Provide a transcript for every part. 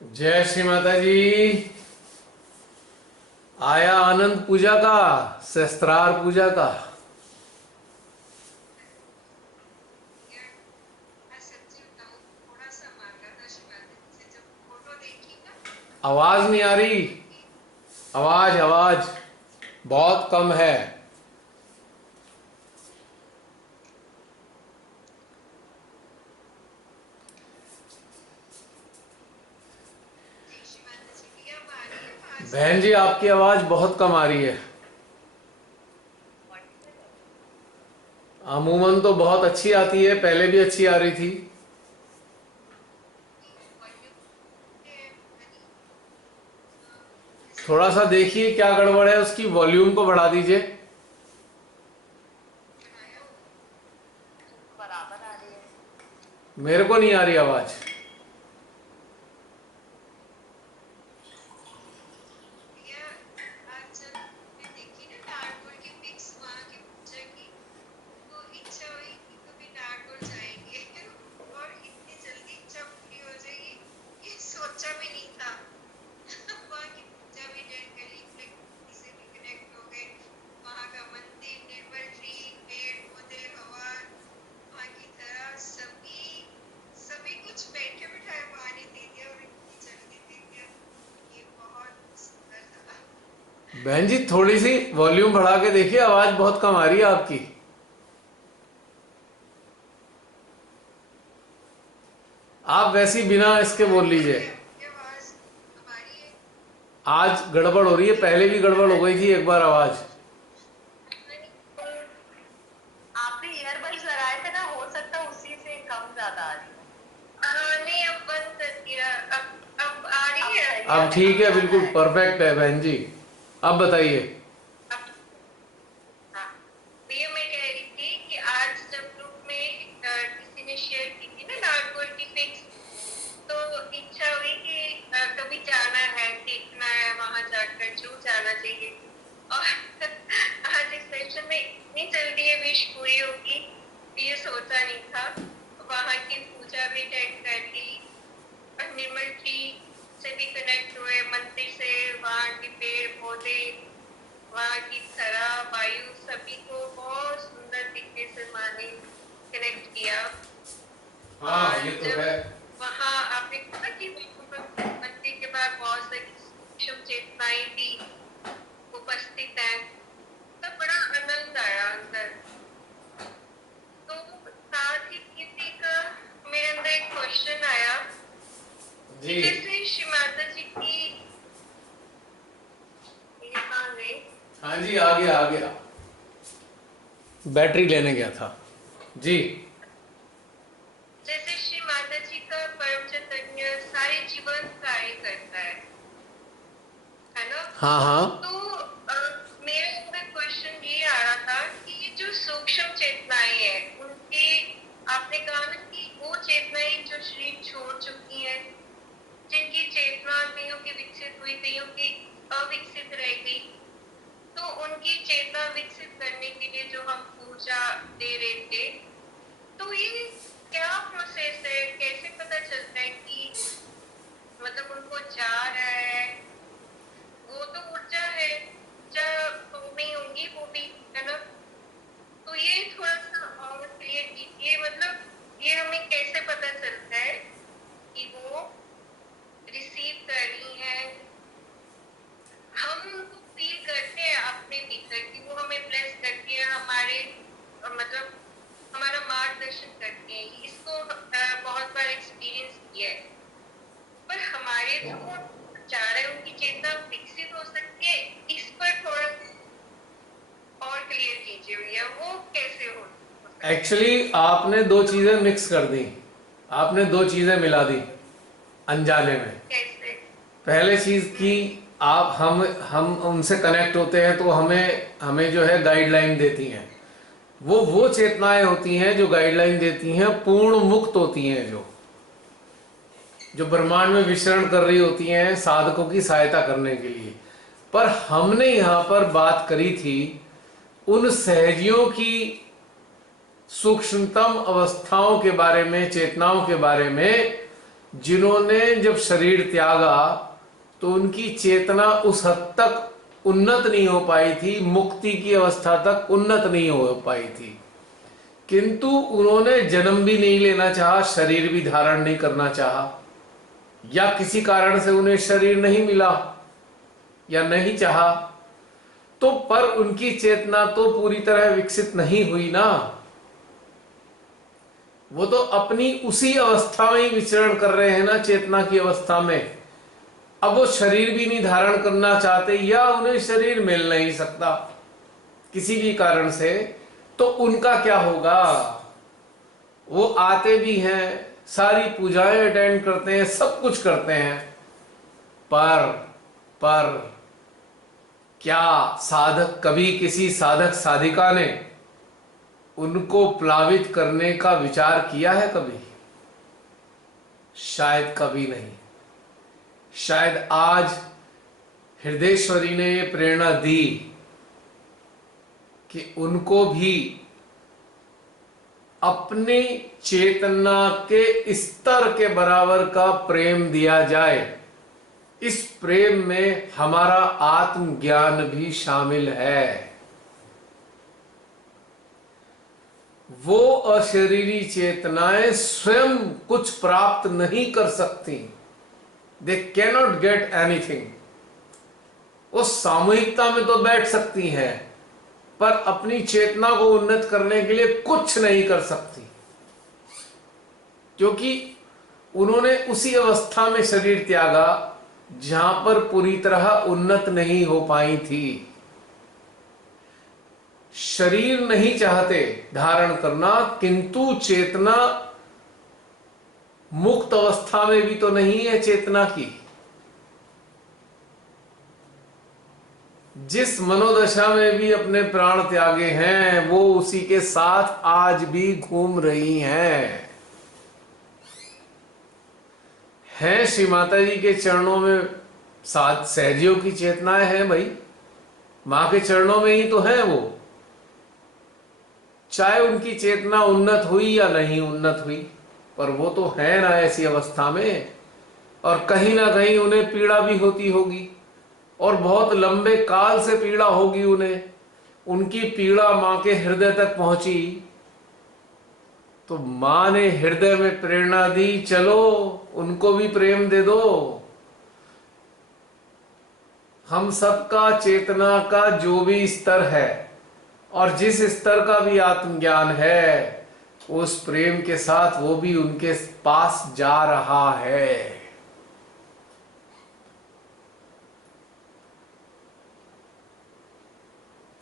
जय श्री माता जी। आया आनंद पूजा का, शस्त्रार पूजा का। आवाज नहीं आ रही। आवाज आवाज बहुत कम है। बहन जी आपकी आवाज बहुत कम आ रही है। अमूमन तो बहुत अच्छी आती है, पहले भी अच्छी आ रही थी। थोड़ा सा देखिए क्या गड़बड़ है, उसकी वॉल्यूम को बढ़ा दीजिए। मेरे को नहीं आ रही आवाज। बहन जी थोड़ी सी वॉल्यूम बढ़ा के देखिए, आवाज बहुत कम आ रही है आपकी। आप वैसी बिना इसके बोल लीजिए। आज गड़बड़ हो रही है, पहले भी गड़बड़ हो गई थी एक बार आवाज। आपने ईयरबड्स लगाए थे ना, हो सकता है उसी से कम ज्यादा आ रही हो। नहीं, अब बंद कर दिया। अब आ रही है। अब ठीक है, बिल्कुल परफेक्ट है बहन जी। अब बताइए। हाँ, भैया मैं कह रही थी कि आज जब ग्रुप में किसी ने शेयर की थी ना नागपुर की पिक्स, तो इच्छा हुई कि कभी जाना है, देखना है, वहां जाकर जो जाना चाहिए। और आज इस सेशन में इतनी जल्दी ये विश पूरी होगी ये सोचा नहीं था। वहां की पूजा भी अटेंड कर ली और निर्मल जी से भी कनेक्ट हुए, मंदिर से, वहां के पेड़ पौधे, वहाँ की धरा, वायु, सभी को बहुत सुंदर तरीके से माँ ने कनेक्ट किया। हाँ और ये तो जब है। वहाँ आपने कहा कि मंदिर के बाद बहुत सारी सूक्ष्म चेतनाएं भी उपस्थित हैं, तो बड़ा आनंद आया अंदर। तो साथ ही किसी का मेरे अंदर एक क्वेश्चन आया कि जी जैसे श्री माता जी की, ये कहाँ गई? हाँ जी, आ गया आ गया। बैटरी लेने गया था जी। जैसे श्री माता जी का परम चैतन्य सारे जीवन कार्य करता है ना? हाँ हाँ। तो मेरे अंदर क्वेश्चन ये आ रहा था कि ये जो सूक्ष्म चेतनाएं हैं उनके, आपने कहा ना कि वो चेतनाएं जो शरीर छोड़ चुकी हैं, जिनकी चेतना कईयों की विकसित हुई, कईयों की अविकसित रह गई, तो उनकी चेतना विकसित करने के लिए जो हम ऊर्जा दे रहे थे, तो ये क्या प्रोसेस है, कैसे पता चलता है कि मतलब उनको जा रहा है? वो तो ऊर्जा है, ऊर्जा तो में होंगी वो भी, है ना? तो ये थोड़ा सा और क्लियर कीजिए, मतलब ये हमें कैसे पता चलता है कि वो रिसीव कर रही है? हम उनको फील करते हैं अपने भीतर कि वो हमें ब्लेस करती है, हमारे मतलब हमारा मार्गदर्शन करते हैं। इसको बहुत बार एक्सपीरियंस किया है। पर हमारे जो जा रहे हैं उनकी चेतना विकसित हो सकती है, इस पर थोड़ा और क्लियर कीजिए भैया, वो कैसे हो सकता है? एक्चुअली आपने दो चीजें मिक्स कर दी, आपने दो चीजें मिला दी अनजाने में। कैसे? पहले चीज की, आप हम उनसे कनेक्ट होते हैं तो हमें हमें जो है गाइडलाइन देती हैं। वो चेतनाएं होती हैं जो गाइडलाइन देती हैं, पूर्ण मुक्त होती हैं, जो जो ब्रह्मांड में विचरण कर रही होती हैं साधकों की सहायता करने के लिए। पर हमने यहां पर बात करी थी उन सहजियों की सूक्ष्मतम अवस्थाओं के बारे में, चेतनाओं के बारे में, जिन्होंने जब शरीर त्यागा तो उनकी चेतना उस हद तक उन्नत नहीं हो पाई थी, मुक्ति की अवस्था तक उन्नत नहीं हो पाई थी, किंतु उन्होंने जन्म भी नहीं लेना चाहा, शरीर भी धारण नहीं करना चाहा, या किसी कारण से उन्हें शरीर नहीं मिला या नहीं चाहा, तो पर उनकी चेतना तो पूरी तरह विकसित नहीं हुई ना। वो तो अपनी उसी अवस्था में ही विचरण कर रहे हैं ना, चेतना की अवस्था में। अब वो शरीर भी नहीं धारण करना चाहते या उन्हें शरीर मिल नहीं सकता किसी भी कारण से, तो उनका क्या होगा? वो आते भी हैं, सारी पूजाएं अटेंड करते हैं, सब कुछ करते हैं, पर क्या साधक, कभी किसी साधक साधिका ने उनको प्लावित करने का विचार किया है? कभी? शायद कभी नहीं। शायद आज हृदयेश्वरी ने ये प्रेरणा दी कि उनको भी अपनी चेतना के स्तर के बराबर का प्रेम दिया जाए। इस प्रेम में हमारा आत्मज्ञान भी शामिल है। वो अशरीरी चेतनाएं स्वयं कुछ प्राप्त नहीं कर सकती, दे कैनॉट गेट एनीथिंग। वो सामूहिकता में तो बैठ सकती हैं, पर अपनी चेतना को उन्नत करने के लिए कुछ नहीं कर सकती, क्योंकि उन्होंने उसी अवस्था में शरीर त्यागा जहां पर पूरी तरह उन्नत नहीं हो पाई थी। शरीर नहीं चाहते धारण करना, किंतु चेतना मुक्त अवस्था में भी तो नहीं है चेतना की। जिस मनोदशा में भी अपने प्राण त्यागे हैं, वो उसी के साथ आज भी घूम रही हैं। श्री माता जी के चरणों में सात सहजियों की चेतनाएं हैं भाई, मां के चरणों में ही तो है वो। चाहे उनकी चेतना उन्नत हुई या नहीं उन्नत हुई, पर वो तो है ना ऐसी अवस्था में। और कहीं ना कहीं उन्हें पीड़ा भी होती होगी, और बहुत लंबे काल से पीड़ा होगी उन्हें। उनकी पीड़ा मां के हृदय तक पहुंची, तो मां ने हृदय में प्रेरणा दी, चलो उनको भी प्रेम दे दो। हम सबका चेतना का जो भी स्तर है और जिस स्तर का भी आत्मज्ञान है, उस प्रेम के साथ वो भी उनके पास जा रहा है।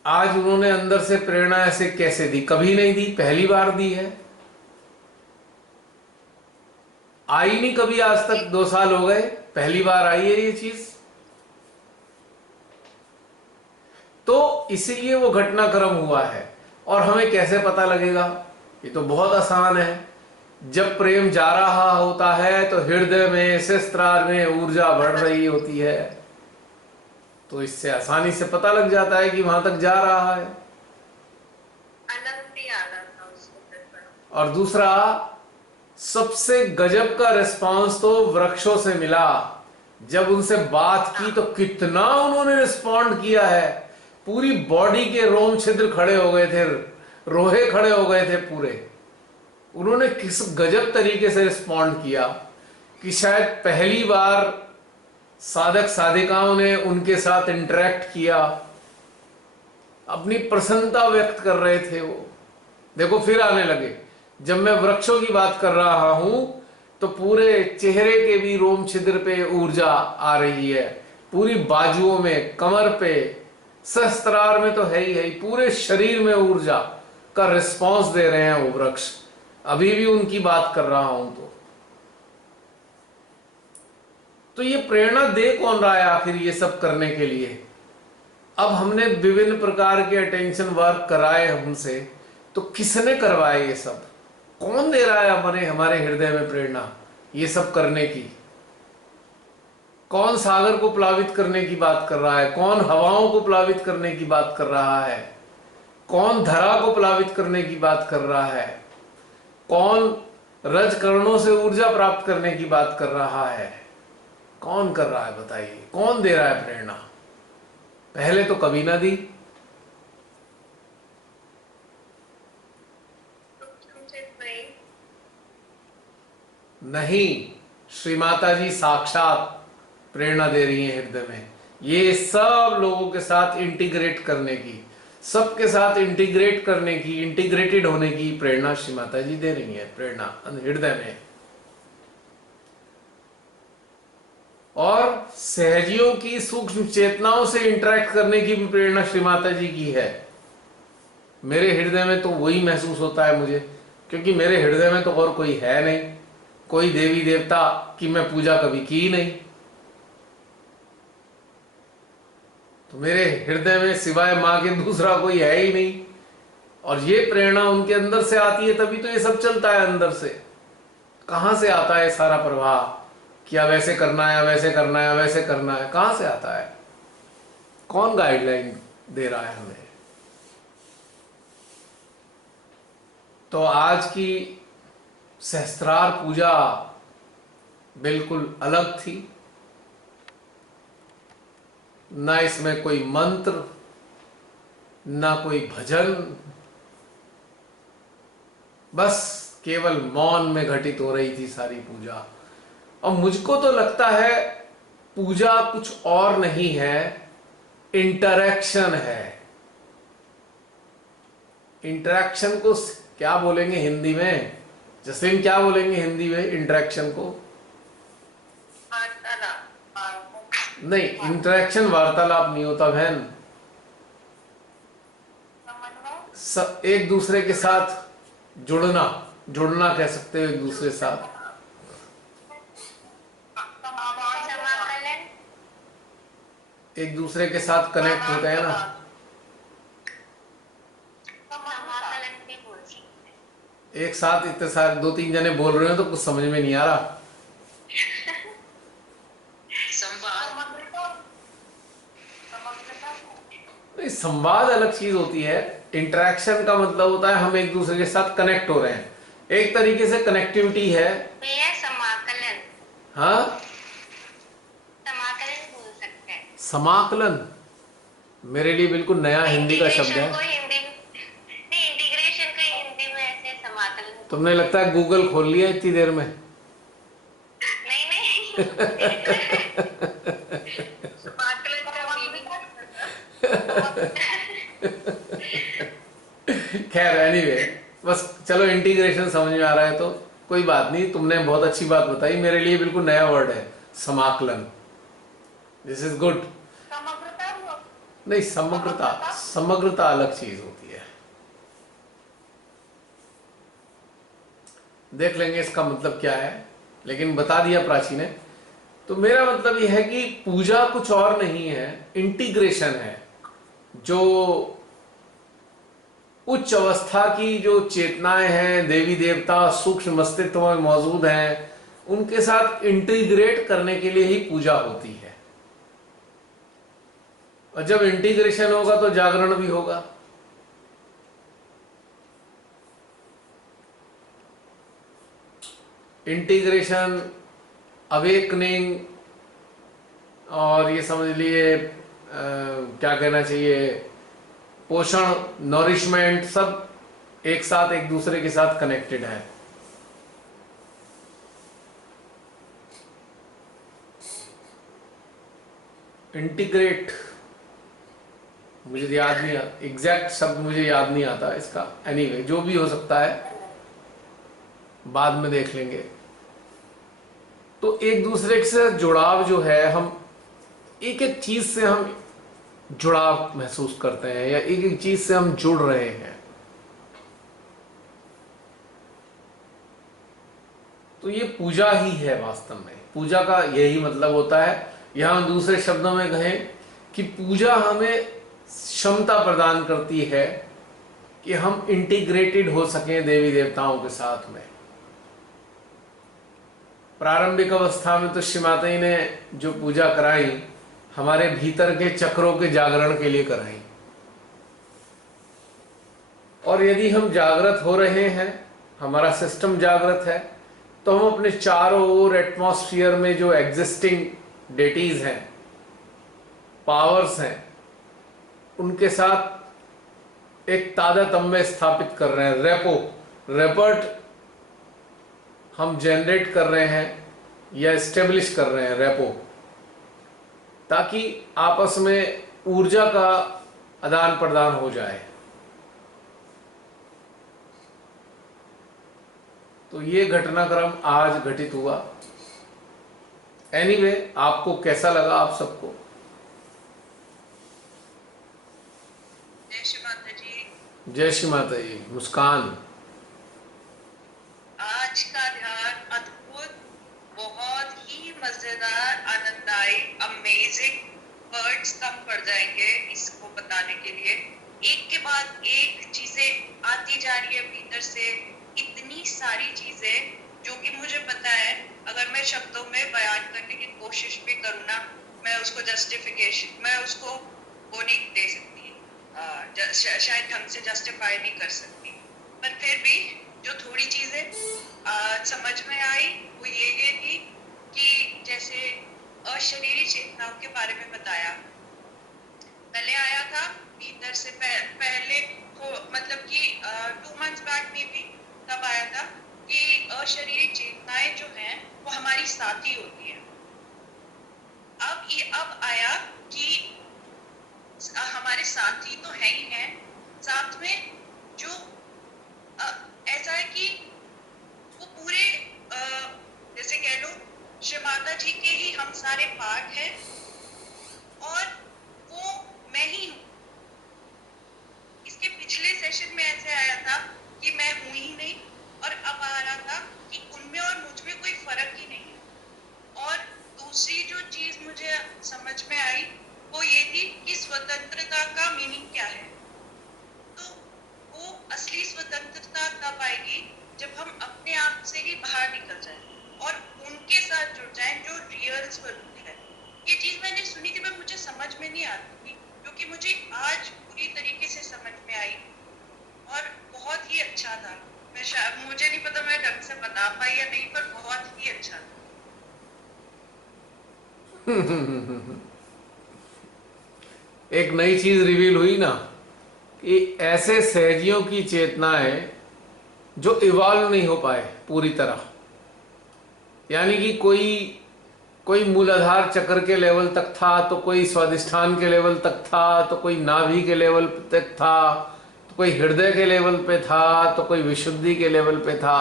आज उन्होंने अंदर से प्रेरणा ऐसे कैसे दी? कभी नहीं दी, पहली बार दी है। आई नहीं कभी आज तक, 2 साल हो गए, पहली बार आई है ये चीज। तो इसीलिए वो घटनाक्रम हुआ है। और हमें कैसे पता लगेगा? ये तो बहुत आसान है। जब प्रेम जा रहा होता है तो हृदय में, सहस्त्रार में ऊर्जा बढ़ रही होती है, तो इससे आसानी से पता लग जाता है कि वहां तक जा रहा है। और दूसरा, सबसे गजब का रिस्पांस तो वृक्षों से मिला। जब उनसे बात की तो कितना उन्होंने रिस्पॉन्ड किया है। पूरी बॉडी के रोम छिद्र खड़े हो गए थे, रोहे खड़े हो गए थे पूरे। उन्होंने किस गजब तरीके से रिस्पॉन्ड किया कि शायद पहली बार साधक साधिकाओं ने उनके साथ इंटरेक्ट किया, अपनी प्रसन्नता व्यक्त कर रहे थे वो। देखो फिर आने लगे। जब मैं वृक्षों की बात कर रहा हूं तो पूरे चेहरे के भी रोम छिद्र पे ऊर्जा आ रही है, पूरी बाजुओं में, कमर पे, सहस्त्रार में तो है ही, पूरे शरीर में ऊर्जा का रिस्पांस दे रहे हैं वो वृक्ष। अभी भी उनकी बात कर रहा हूं तो ये प्रेरणा दे कौन रहा है आखिर ये सब करने के लिए? अब हमने विभिन्न प्रकार के अटेंशन वर्क कराए हमसे, तो किसने करवाए ये सब? कौन दे रहा है हमारे हृदय में प्रेरणा ये सब करने की? कौन सागर को प्लावित करने की बात कर रहा है? कौन हवाओं को प्लावित करने की बात कर रहा है? कौन धरा को प्लावित करने की बात कर रहा है? कौन रज करणों से ऊर्जा प्राप्त करने की बात कर रहा है। कौन कर रहा है बताइए, कौन दे रहा है प्रेरणा? पहले तो कभी ना दी। सूक्ष्म चेतनाएं। नहीं, श्री माता जी साक्षात प्रेरणा दे रही है हृदय में, ये सब लोगों के साथ इंटीग्रेट करने की, सबके साथ इंटीग्रेट करने की, इंटीग्रेटेड होने की प्रेरणा श्री माता जी दे रही है, प्रेरणा हृदय में। और सहजियों की सूक्ष्म चेतनाओं से इंटरेक्ट करने की भी प्रेरणा श्री माता जी की है। मेरे हृदय में तो वही महसूस होता है मुझे, क्योंकि मेरे हृदय में तो और कोई है नहीं, कोई देवी देवता की मैं पूजा कभी की नहीं, तो मेरे हृदय में सिवाय मां के दूसरा कोई है ही नहीं। और ये प्रेरणा उनके अंदर से आती है, तभी तो ये सब चलता है अंदर से। कहां से आता है सारा प्रवाह, क्या वैसे करना है, वैसे करना है, वैसे करना है, कहां से आता है? कौन गाइडलाइन दे रहा है हमें? तो आज की सहस्त्रार पूजा बिल्कुल अलग थी। ना इसमें कोई मंत्र, ना कोई भजन, बस केवल मौन में घटित हो रही थी सारी पूजा। और मुझको तो लगता है पूजा कुछ और नहीं है, इंटरैक्शन है। इंटरैक्शन को क्या बोलेंगे हिंदी में? जसलीन क्या बोलेंगे हिंदी में इंटरैक्शन को? नहीं, इंटरैक्शन वार्तालाप नहीं होता बहन। एक दूसरे के साथ जुड़ना, जुड़ना कह सकते हो एक दूसरे के साथ। एक दूसरे के साथ कनेक्ट होते हैं ना। एक साथ इतने सारे 2-3 जने बोल रहे हो तो कुछ समझ में नहीं आ रहा। नहीं, संवाद अलग चीज होती है। इंटरेक्शन का मतलब होता है हम एक दूसरे के साथ कनेक्ट हो रहे हैं, एक तरीके से कनेक्टिविटी है। समाकलन। हाँ, समाकलन बोल सकते हैं। समाकलन मेरे लिए बिल्कुल नया हिंदी का शब्द है। इंटीग्रेशन का हिंदी में ऐसे समाकलन। तुमने लगता है गूगल खोल लिया इतनी देर में? नहीं नहीं। समाकलन का मीनिंग। खैर एनीवे, बस चलो इंटीग्रेशन समझ में आ रहा है तो कोई बात नहीं। तुमने बहुत अच्छी बात बताई, मेरे लिए बिल्कुल नया वर्ड है समाकलन। This is good. नहीं, समग्रता, समग्रता अलग चीज होती है। देख लेंगे इसका मतलब क्या है, लेकिन बता दिया प्राची ने। तो मेरा मतलब यह है कि पूजा कुछ और नहीं है, इंटीग्रेशन है। जो उच्च अवस्था की जो चेतनाएं हैं, देवी देवता सूक्ष्म अस्तित्व में मौजूद हैं, उनके साथ इंटीग्रेट करने के लिए ही पूजा होती है। और जब इंटीग्रेशन होगा तो जागरण भी होगा। इंटीग्रेशन, अवेकनिंग, और ये समझ लिए क्या कहना चाहिए, पोषण, नॉरिशमेंट, सब एक साथ एक दूसरे के साथ कनेक्टेड है। इंटीग्रेट मुझे याद नहीं आता, एग्जैक्ट शब्द मुझे याद नहीं आता इसका। एनीवे, जो भी हो सकता है बाद में देख लेंगे। तो एक दूसरे से जुड़ाव जो है, हम एक एक चीज से हम जुड़ाव महसूस करते हैं, या एक एक चीज से हम जुड़ रहे हैं। तो ये पूजा ही है वास्तव में। पूजा का यही मतलब होता है। यहां दूसरे शब्दों में कहें कि पूजा हमें क्षमता प्रदान करती है कि हम इंटीग्रेटेड हो सकें देवी देवताओं के साथ में। प्रारंभिक अवस्था में तो श्री माता जी ने जो पूजा कराई, हमारे भीतर के चक्रों के जागरण के लिए कराई। और यदि हम जागृत हो रहे हैं, हमारा सिस्टम जागृत है, तो हम अपने चारों ओर एटमॉस्फेयर में जो एग्जिस्टिंग डेटीज हैं, पावर्स हैं, उनके साथ एक तादात्म्य स्थापित कर रहे हैं। रेपर्ट हम जनरेट कर रहे हैं या एस्टेब्लिश कर रहे हैं रेपो, ताकि आपस में ऊर्जा का आदान प्रदान हो जाए। तो ये घटनाक्रम आज घटित हुआ। एनीवे, आपको कैसा लगा आप सबको? जय श्री माता जी। जय श्री माता जी। मुस्कान, आज का ध्यान अद्भुत, बहुत ही मजेदार, आनंददायी, अमेजिंग। वर्ड्स कम पड़ जाएंगे इसको बताने के लिए। एक के बाद एक चीजें आती जा रही है भीतर से, इतनी सारी चीजें जो कि मुझे पता है अगर मैं शब्दों में बयान करने की कोशिश भी करूँ ना, मैं उसको जस्टिफिकेशन, मैं उसको वो नहीं दे सकती, शायद ढंग से जस्टिफाई नहीं कर सकती। पर फिर भी जो थोड़ी चीजें समझ में आई वो ये थी कि जैसे अशरीरी चेतनाओं के बारे में बताया, पहले आया था भीतर से, पहले मतलब कि 2 months बैक में भी तब आया था कि अशरीरी चेतनाएं जो हैं वो हमारी साथी होती हैं। अब आया कि हमारे साथी तो है ही हैं, साथ में जो ऐसा है कि वो पूरे जैसे कह लो श्री माता जी के ही हम सारे पार्ट हैं और वो मैं ही हूँ। इसके पिछले सेशन में ऐसे आया था कि मैं हूँ ही नहीं, और अब आ रहा था कि उनमें और मुझ में कोई फर्क ही नहीं है। और दूसरी जो चीज मुझे समझ में आई वो ये थी कि स्वतंत्रता का मीनिंग क्या है। तो वो असली स्वतंत्रता तब आएगी जब हम अपने आप से ही बाहर निकल जाएं और उनके साथ जुड़ जाएं जो रियल स्वरूप है। ये चीज मैंने सुनी थी पर मुझे समझ में नहीं आती थी, क्योंकि मुझे आज पूरी तरीके से समझ में आई और बहुत ही अच्छा था। मुझे नहीं पता मैं ढंग से बता पाई या नहीं, पर बहुत ही अच्छा था। एक नई चीज रिवील हुई ना कि ऐसे सहजियों की चेतनाएं जो इवॉल्व नहीं हो पाए पूरी तरह, यानी कि कोई मूलाधार चक्र के लेवल तक था, तो कोई स्वादिष्ठान के लेवल तक था, तो कोई नाभि के लेवल तक था, तो कोई हृदय के लेवल पे था, तो कोई विशुद्धि के लेवल पे था,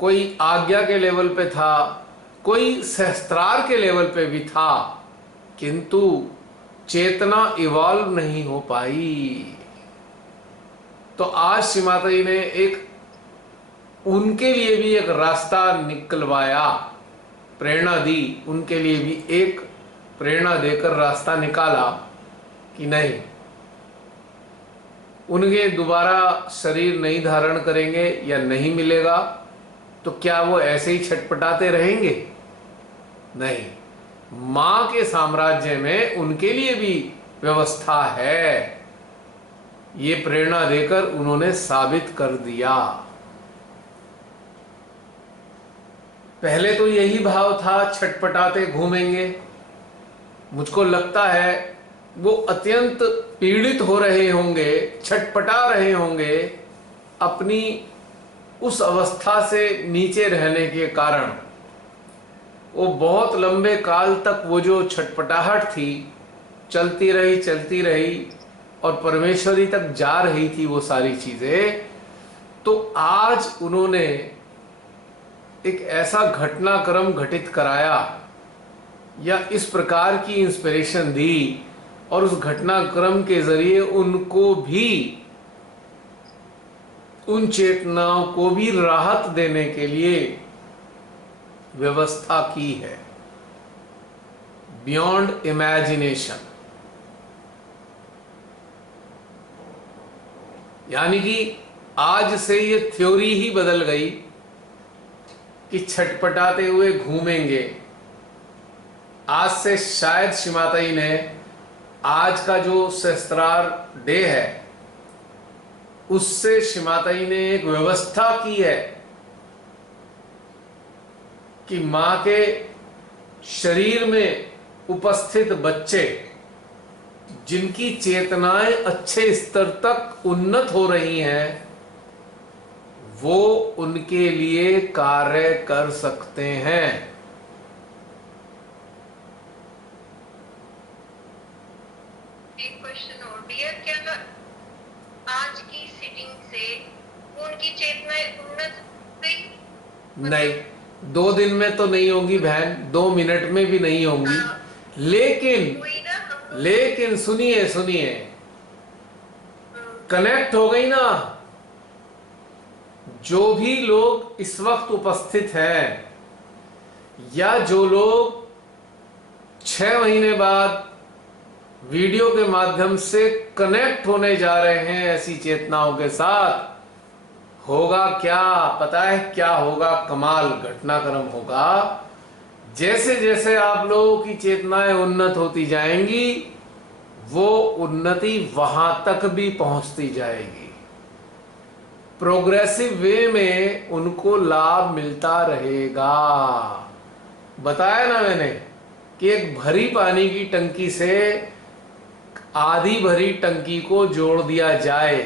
कोई आज्ञा के लेवल पे था, कोई सहस्त्रार के लेवल पे भी था, किंतु चेतना इवॉल्व नहीं हो पाई। तो आज श्री माता जी ने उनके लिए भी एक रास्ता निकलवाया, प्रेरणा दी, उनके लिए भी एक प्रेरणा देकर रास्ता निकाला कि नहीं, उनके दोबारा शरीर नहीं धारण करेंगे या नहीं मिलेगा तो क्या वो ऐसे ही छटपटाते रहेंगे? नहीं, मां के साम्राज्य में उनके लिए भी व्यवस्था है। ये प्रेरणा देकर उन्होंने साबित कर दिया। पहले तो यही भाव था, छटपटाते घूमेंगे। मुझको लगता है वो अत्यंत पीड़ित हो रहे होंगे, छटपटा रहे होंगे अपनी उस अवस्था से नीचे रहने के कारण। वो बहुत लंबे काल तक वो जो छटपटाहट थी चलती रही और परमेश्वरी तक जा रही थी वो सारी चीजें। तो आज उन्होंने एक ऐसा घटनाक्रम घटित कराया या इस प्रकार की इंस्पिरेशन दी, और उस घटनाक्रम के जरिए उनको भी, उन चेतनाओं को भी राहत देने के लिए व्यवस्था की है बियॉन्ड इमेजिनेशन। यानी कि आज से ये थ्योरी ही बदल गई कि छटपटाते हुए घूमेंगे। आज से शायद श्री माता जी ने आज का जो सहस्त्रार डे है उससे श्री माता जी ने एक व्यवस्था की है कि मां के शरीर में उपस्थित बच्चे जिनकी चेतनाएं अच्छे स्तर तक उन्नत हो रही हैं, वो उनके लिए कार्य कर सकते हैं। एक क्वेश्चन और भैया, क्या आज की सिटिंग से उनकी चेतनाएं उन्नत हो गई? नहीं, 2 दिन में तो नहीं होंगी बहन, 2 मिनट में भी नहीं होंगी। लेकिन कोई ना हम लोग लेकिन सुनिए सुनिए, कनेक्ट हो गई ना। जो भी लोग इस वक्त उपस्थित हैं, या जो लोग 6 महीने बाद वीडियो के माध्यम से कनेक्ट होने जा रहे हैं ऐसी चेतनाओं के साथ, होगा क्या पता है? क्या होगा? कमाल घटनाक्रम होगा। जैसे जैसे आप लोगों की चेतनाएं उन्नत होती जाएंगी, वो उन्नति वहां तक भी पहुंचती जाएगी। प्रोग्रेसिव वे में उनको लाभ मिलता रहेगा। बताया ना मैंने कि एक भरी पानी की टंकी से आधी भरी टंकी को जोड़ दिया जाए,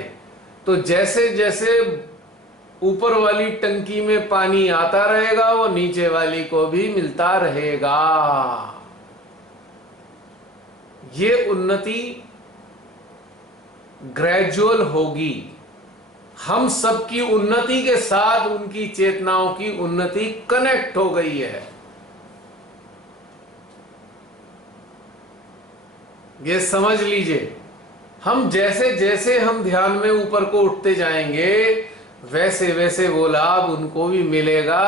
तो जैसे जैसे ऊपर वाली टंकी में पानी आता रहेगा, वो नीचे वाली को भी मिलता रहेगा। ये उन्नति ग्रेजुअल होगी। हम सबकी उन्नति के साथ उनकी चेतनाओं की उन्नति कनेक्ट हो गई है। ये समझ लीजिए, हम जैसे जैसे हम ध्यान में ऊपर को उठते जाएंगे, वैसे वैसे वो लाभ उनको भी मिलेगा।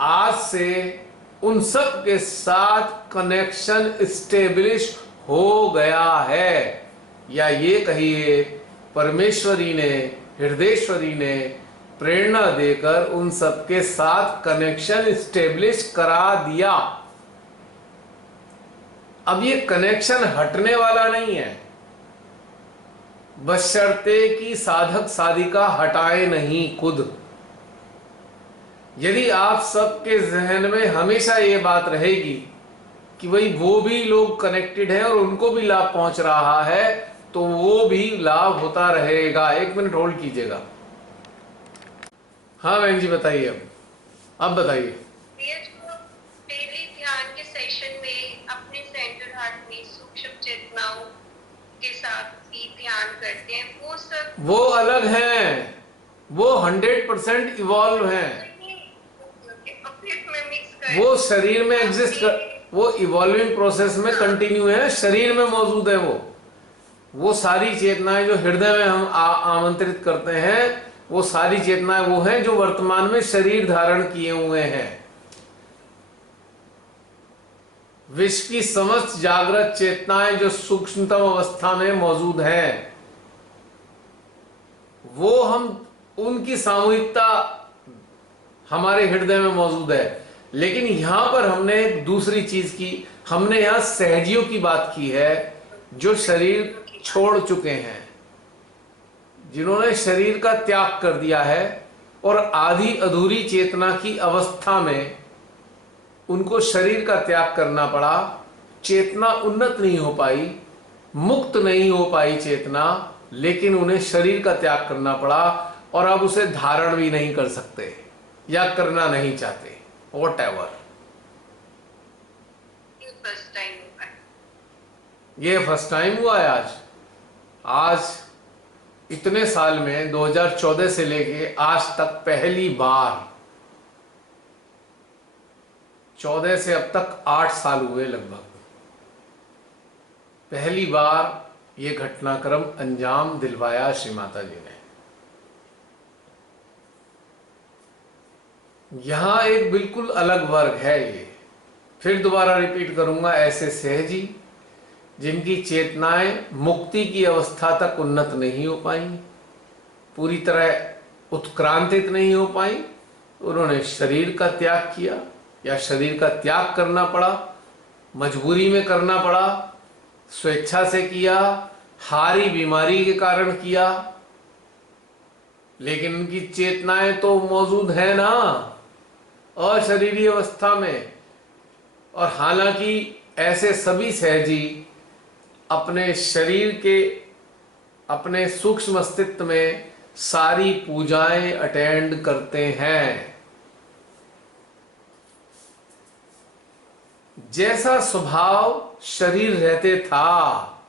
आज से उन सब के साथ कनेक्शन स्टेब्लिश हो गया है, या ये कहिए परमेश्वरी ने, हृदयेश्वरी ने प्रेरणा देकर उन सब के साथ कनेक्शन स्टेब्लिश करा दिया। अब ये कनेक्शन हटने वाला नहीं है, बशर्ते कि साधक साधिका हटाए नहीं खुद। यदि आप सबके जहन में हमेशा ये बात रहेगी कि भाई वो भी लोग कनेक्टेड हैं और उनको भी लाभ पहुंच रहा है, तो वो भी लाभ होता रहेगा। 1 मिनट होल्ड कीजिएगा। हाँ बहन जी बताइए। अब बताइए। भैया, जो डेली ध्यान के सेशन में अपने सेंटर हार्ट में सूक्ष्म चेतनाओं के साथ ही ध्यान करते हैं, वो सब वो अलग हैं, वो 100% इवॉल्व हैं। वो शरीर में एग्जिस्ट कर, वो इवॉल्विंग प्रोसेस में कंटिन्यू है, शरीर में मौजूद है। वो सारी चेतनाएं जो हृदय में हम आमंत्रित करते हैं, वो सारी चेतनाएं वो हैं जो वर्तमान में शरीर धारण किए हुए हैं। विश्व की समस्त जागृत चेतनाएं जो सूक्ष्मतम अवस्था में मौजूद हैं, वो हम उनकी सामूहिकता हमारे हृदय में मौजूद है। लेकिन यहां पर हमने एक दूसरी चीज की, हमने यहां सहजियों की बात की है जो शरीर छोड़ चुके हैं, जिन्होंने शरीर का त्याग कर दिया है, और आधी अधूरी चेतना की अवस्था में उनको शरीर का त्याग करना पड़ा। चेतना उन्नत नहीं हो पाई, मुक्त नहीं हो पाई चेतना, लेकिन उन्हें शरीर का त्याग करना पड़ा, और अब उसे धारण भी नहीं कर सकते या करना नहीं चाहते। व्हाटएवर, ये फर्स्ट टाइम हुआ है आज इतने साल में, 2014 से लेके आज तक पहली बार। 14 से अब तक 8 साल हुए लगभग, पहली बार ये घटनाक्रम अंजाम दिलवाया श्री माता जी ने। यहां एक बिल्कुल अलग वर्ग है ये, फिर दोबारा रिपीट करूंगा, ऐसे सहजी जिनकी चेतनाएं मुक्ति की अवस्था तक उन्नत नहीं हो पाई, पूरी तरह उत्क्रांतित नहीं हो पाई, उन्होंने शरीर का त्याग किया या शरीर का त्याग करना पड़ा, मजबूरी में करना पड़ा, स्वेच्छा से किया, हारी बीमारी के कारण किया, लेकिन उनकी चेतनाएं तो मौजूद है ना, अशरीरी अवस्था में। और हालांकि ऐसे सभी सहजी अपने शरीर के, अपने सूक्ष्म अस्तित्व में सारी पूजाएं अटेंड करते हैं। जैसा स्वभाव शरीर रहते था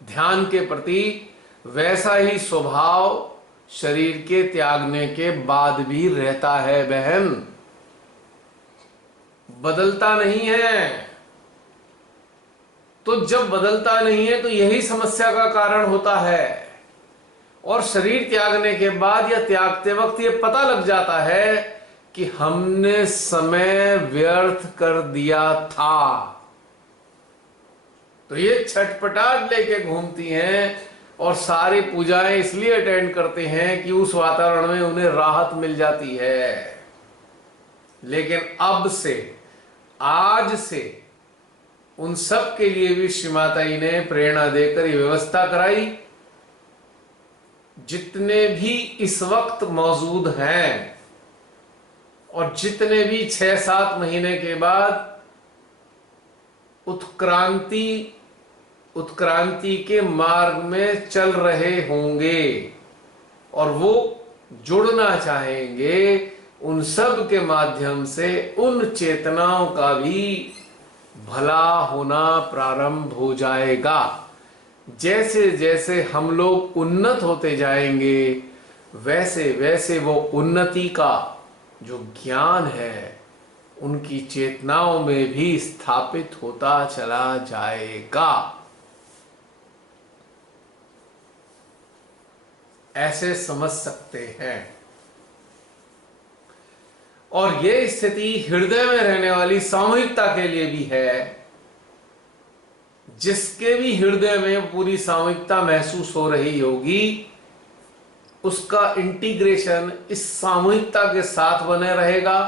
ध्यान के प्रति, वैसा ही स्वभाव शरीर के त्यागने के बाद भी रहता है बहन, बदलता नहीं है। तो जब बदलता नहीं है तो यही समस्या का कारण होता है। और शरीर त्यागने के बाद या त्यागते वक्त ये पता लग जाता है कि हमने समय व्यर्थ कर दिया था। तो ये छटपटाट लेके घूमती हैं और सारी पूजाएं इसलिए अटेंड करते हैं कि उस वातावरण में उन्हें राहत मिल जाती है। लेकिन अब से, आज से उन सब के लिए भी श्री माता जी ने प्रेरणा देकर ये व्यवस्था कराई। जितने भी इस वक्त मौजूद हैं और जितने भी 6-7 महीने के बाद उत्क्रांति के मार्ग में चल रहे होंगे और वो जुड़ना चाहेंगे, उन सब के माध्यम से उन चेतनाओं का भी भला होना प्रारंभ हो जाएगा। जैसे जैसे हम लोग उन्नत होते जाएंगे वैसे वैसे वो उन्नति का जो ज्ञान है उनकी चेतनाओं में भी स्थापित होता चला जाएगा। ऐसे समझ सकते हैं। और ये स्थिति हृदय में रहने वाली सामूहिकता के लिए भी है। जिसके भी हृदय में पूरी सामूहिकता महसूस हो रही होगी, उसका इंटीग्रेशन इस सामूहिकता के साथ बने रहेगा।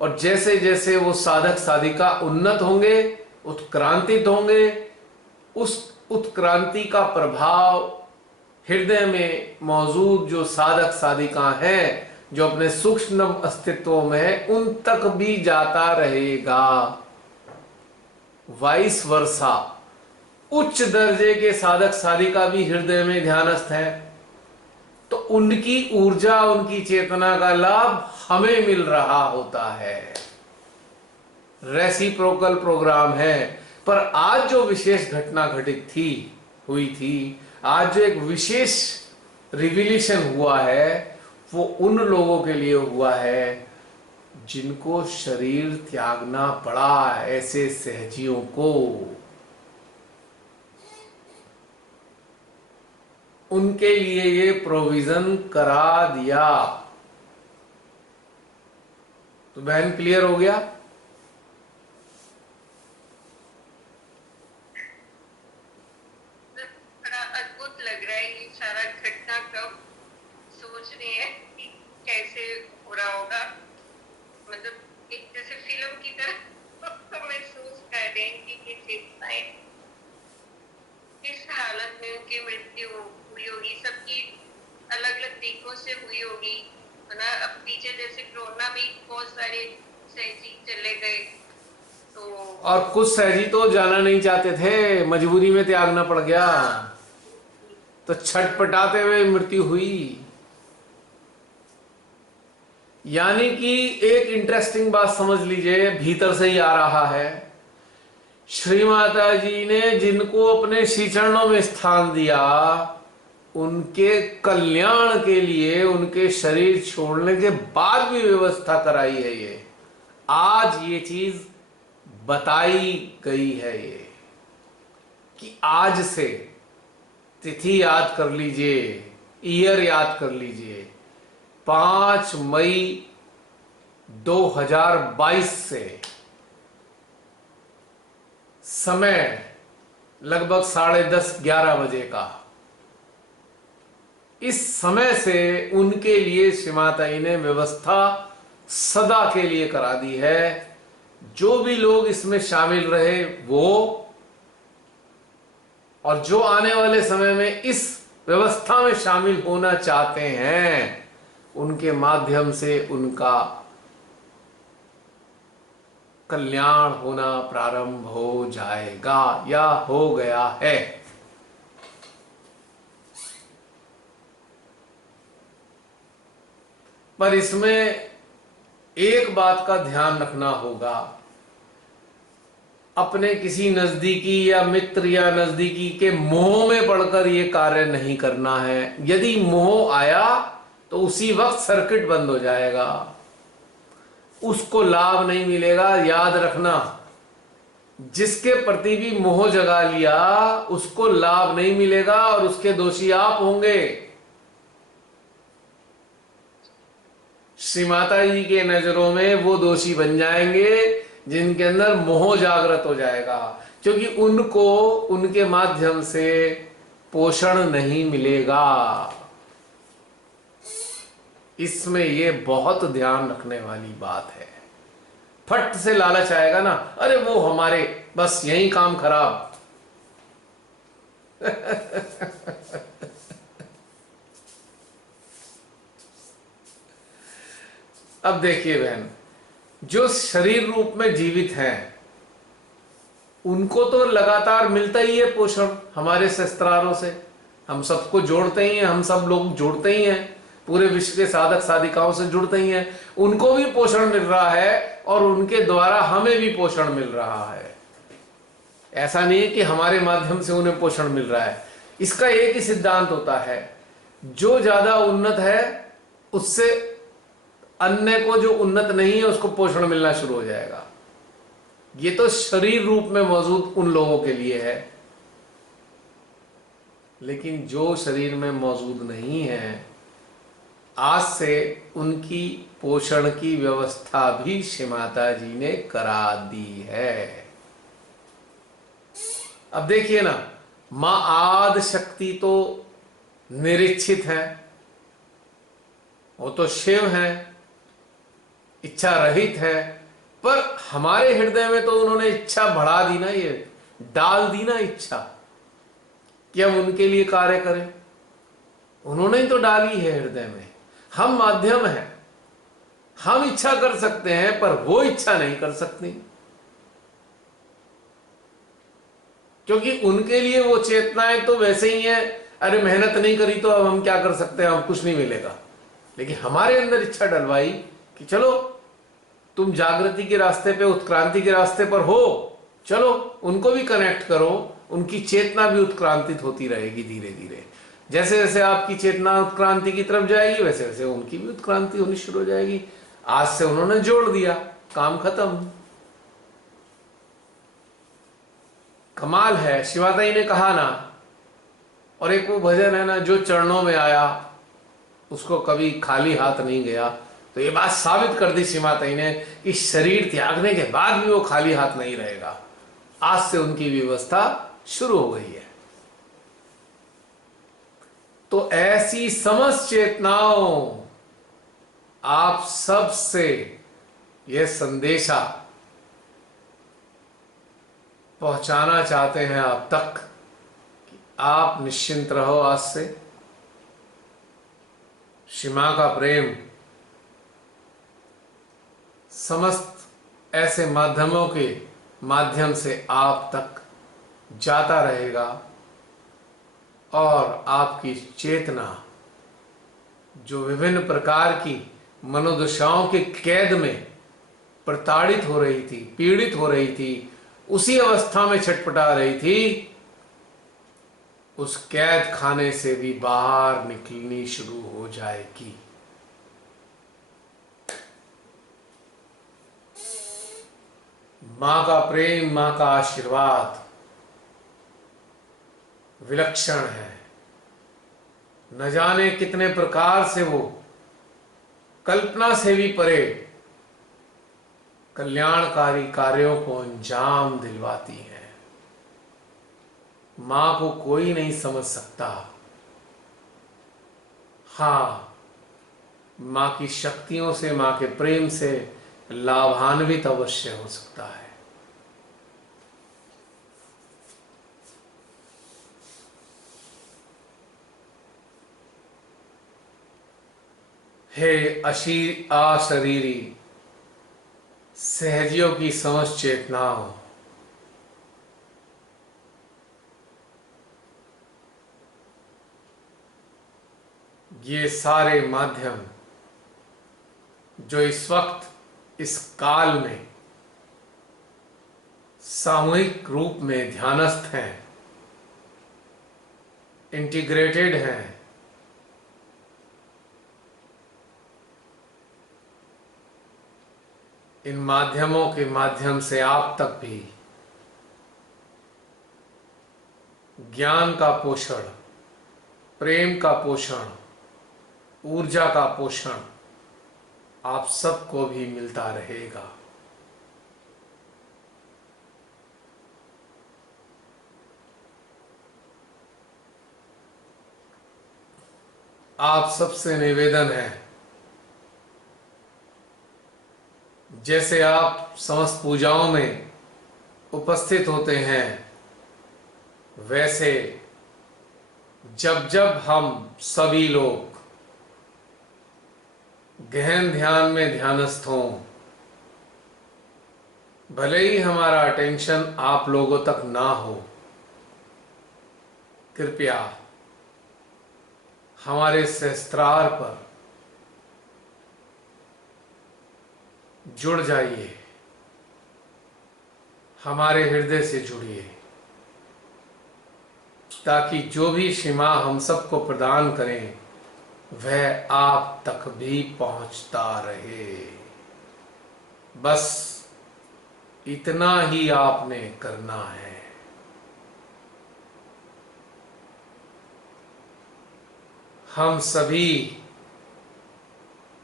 और जैसे जैसे वो साधक साधिका उन्नत होंगे, उत्क्रांतित होंगे, उस उत्क्रांति का प्रभाव हृदय में मौजूद जो साधक साधिका हैं, जो अपने सूक्ष्म अस्तित्वों में है, उन तक भी जाता रहेगा। वाइस वर्सा, उच्च दर्जे के साधक साधिका भी हृदय में ध्यानस्थ है, तो उनकी ऊर्जा, उनकी चेतना का लाभ हमें मिल रहा होता है। रेसिप्रोकल प्रोग्राम है। पर आज जो विशेष घटना हुई थी, आज जो एक विशेष रिविलेशन हुआ है, वो उन लोगों के लिए हुआ है जिनको शरीर त्यागना पड़ा, ऐसे सहजियों को। उनके लिए ये प्रोविजन करा दिया। तो बहन क्लियर हो गया? बड़ा अद्भुत लग रहा है ये सारा घटनाक्रम। सोच रहे हैं कि कैसे हो रहा होगा, मतलब एक जैसे फिल्म की तरह महसूस कर रहे हैं कि ये चेतनाएं किस हालत में उनकी मृत्यु हुई होगी। सबकी अलग अलग तरीकों से हुई होगी, है ना। अब पीछे जैसे कोरोना में बहुत सारे सहजी चले गए, तो और कुछ सहजी तो जाना नहीं चाहते थे, मजबूरी में त्यागना पड़ गया, तो छटपटाते हुए मृत्यु हुई। यानी कि एक इंटरेस्टिंग बात समझ लीजिए, भीतर से ही आ रहा है। श्री माता जी ने जिनको अपने श्री चरणों में स्थान दिया, उनके कल्याण के लिए उनके शरीर छोड़ने के बाद भी व्यवस्था कराई है। ये आज ये चीज बताई गई है ये कि आज से तिथि याद कर लीजिए, ईयर याद कर लीजिए, 5 मई 2022 से समय लगभग 10:30-11 बजे का, इस समय से उनके लिए श्री माता जी ने व्यवस्था सदा के लिए करा दी है। जो भी लोग इसमें शामिल रहे वो, और जो आने वाले समय में इस व्यवस्था में शामिल होना चाहते हैं, उनके माध्यम से उनका कल्याण होना प्रारंभ हो जाएगा या हो गया है। पर इसमें एक बात का ध्यान रखना होगा, अपने किसी नजदीकी या मित्र या नजदीकी के मोह में पड़कर यह कार्य नहीं करना है। यदि मोह आया तो उसी वक्त सर्किट बंद हो जाएगा, उसको लाभ नहीं मिलेगा। याद रखना, जिसके प्रति भी मोह जगा लिया उसको लाभ नहीं मिलेगा और उसके दोषी आप होंगे। श्री माता जी के नजरों में वो दोषी बन जाएंगे जिनके अंदर मोह जागृत हो जाएगा, क्योंकि उनको उनके माध्यम से पोषण नहीं मिलेगा। इसमें ये बहुत ध्यान रखने वाली बात है। फट से लालच आएगा ना, अरे वो हमारे, बस यही काम खराब। अब देखिए बहन, जो शरीर रूप में जीवित हैं उनको तो लगातार मिलता ही है पोषण हमारे शस्त्रारों से। हम सबको जोड़ते ही हैं, हम सब लोग जुड़ते ही हैं, पूरे विश्व के साधक साधिकाओं से जुड़ते ही हैं। उनको भी पोषण मिल रहा है और उनके द्वारा हमें भी पोषण मिल रहा है। ऐसा नहीं है कि हमारे माध्यम से उन्हें पोषण मिल रहा है। इसका एक ही सिद्धांत होता है, जो ज्यादा उन्नत है उससे अन्य को जो उन्नत नहीं है उसको पोषण मिलना शुरू हो जाएगा। ये तो शरीर रूप में मौजूद उन लोगों के लिए है, लेकिन जो शरीर में मौजूद नहीं है, आज से उनकी पोषण की व्यवस्था भी श्री माता जी ने करा दी है। अब देखिए ना, मां आदि शक्ति तो निरीक्षित है, वो तो शिव है, इच्छा रहित है, पर हमारे हृदय में तो उन्होंने इच्छा बढ़ा दी ना, ये डाल दी ना इच्छा कि हम उनके लिए कार्य करें। उन्होंने ही तो डाली है हृदय में। हम माध्यम हैं, हम इच्छा कर सकते हैं पर वो इच्छा नहीं कर सकती, क्योंकि उनके लिए वो चेतनाएं तो वैसे ही है, अरे मेहनत नहीं करी तो अब हम क्या कर सकते हैं, हम कुछ नहीं मिलेगा। लेकिन हमारे अंदर इच्छा डलवाई कि चलो तुम जागृति के रास्ते पे, उत्क्रांति के रास्ते पर हो, चलो उनको भी कनेक्ट करो, उनकी चेतना भी उत्क्रांतित होती रहेगी धीरे धीरे। जैसे जैसे आपकी चेतना उत्क्रांति की तरफ जाएगी वैसे वैसे उनकी भी उत्क्रांति होनी शुरू हो जाएगी। आज से उन्होंने जोड़ दिया, काम खत्म। कमाल है, शिवाताई ने कहा ना, और एक वो भजन है ना, जो चरणों में आया उसको कभी खाली हाथ नहीं गया। तो ये बात साबित कर दी श्री माताजी ने कि शरीर त्यागने के बाद भी वो खाली हाथ नहीं रहेगा। आज से उनकी व्यवस्था शुरू हो गई है। तो ऐसी समस्त चेतनाओं, आप सब से यह संदेशा पहुंचाना चाहते हैं आप तक कि आप निश्चिंत रहो। आज से श्री मां का प्रेम समस्त ऐसे माध्यमों के माध्यम से आप तक जाता रहेगा और आपकी चेतना जो विभिन्न प्रकार की मनोदशाओं के कैद में प्रताड़ित हो रही थी, पीड़ित हो रही थी, उसी अवस्था में छटपटा रही थी, उस कैद खाने से भी बाहर निकलनी शुरू हो जाएगी। मां का प्रेम, मां का आशीर्वाद विलक्षण है। न जाने कितने प्रकार से वो कल्पना से भी परे कल्याणकारी कार्यों को अंजाम दिलवाती है। मां को कोई नहीं समझ सकता। हाँ, मां की शक्तियों से, मां के प्रेम से लाभान्वित अवश्य हो सकता है। हे अशरीरी सहजियों की समझ चेतनाओं, ये सारे माध्यम जो इस वक्त इस काल में सामूहिक रूप में ध्यानस्थ हैं, इंटीग्रेटेड हैं, इन माध्यमों के माध्यम से आप तक भी ज्ञान का पोषण, प्रेम का पोषण, ऊर्जा का पोषण आप सबको भी मिलता रहेगा। आप सबसे निवेदन है, जैसे आप समस्त पूजाओं में उपस्थित होते हैं, वैसे जब जब हम सभी लोग गहन ध्यान में ध्यानस्थ हों, भले ही हमारा अटेंशन आप लोगों तक ना हो, कृपया हमारे सहस्त्रार पर जुड़ जाइए, हमारे हृदय से जुड़िए, ताकि जो भी सीमा हम सबको प्रदान करें वह आप तक भी पहुंचता रहे। बस इतना ही आपने करना है। हम सभी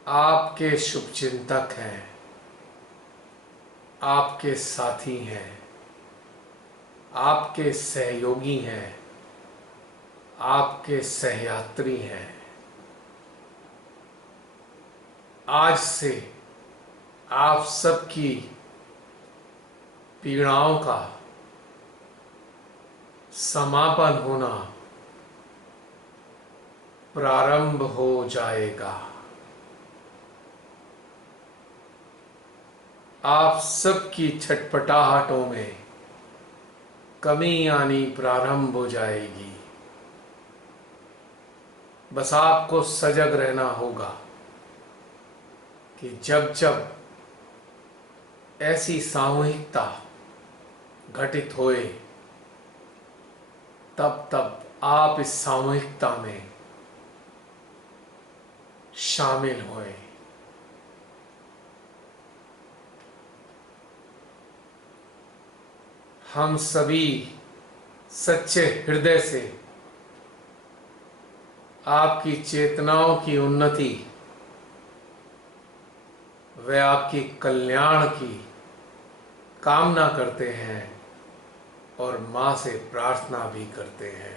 आपके शुभचिंतक हैं, आपके साथी हैं, आपके सहयोगी हैं, आपके सहयात्री हैं। आज से आप सबकी पीड़ाओं का समापन होना प्रारंभ हो जाएगा। आप सबकी छटपटाहटों में कमी आनी प्रारंभ हो जाएगी। बस आपको सजग रहना होगा कि जब जब ऐसी सामूहिकता घटित होए, तब तब आप इस सामूहिकता में शामिल होए। हम सभी सच्चे हृदय से आपकी चेतनाओं की उन्नति व आपकी कल्याण की कामना करते हैं और मां से प्रार्थना भी करते हैं।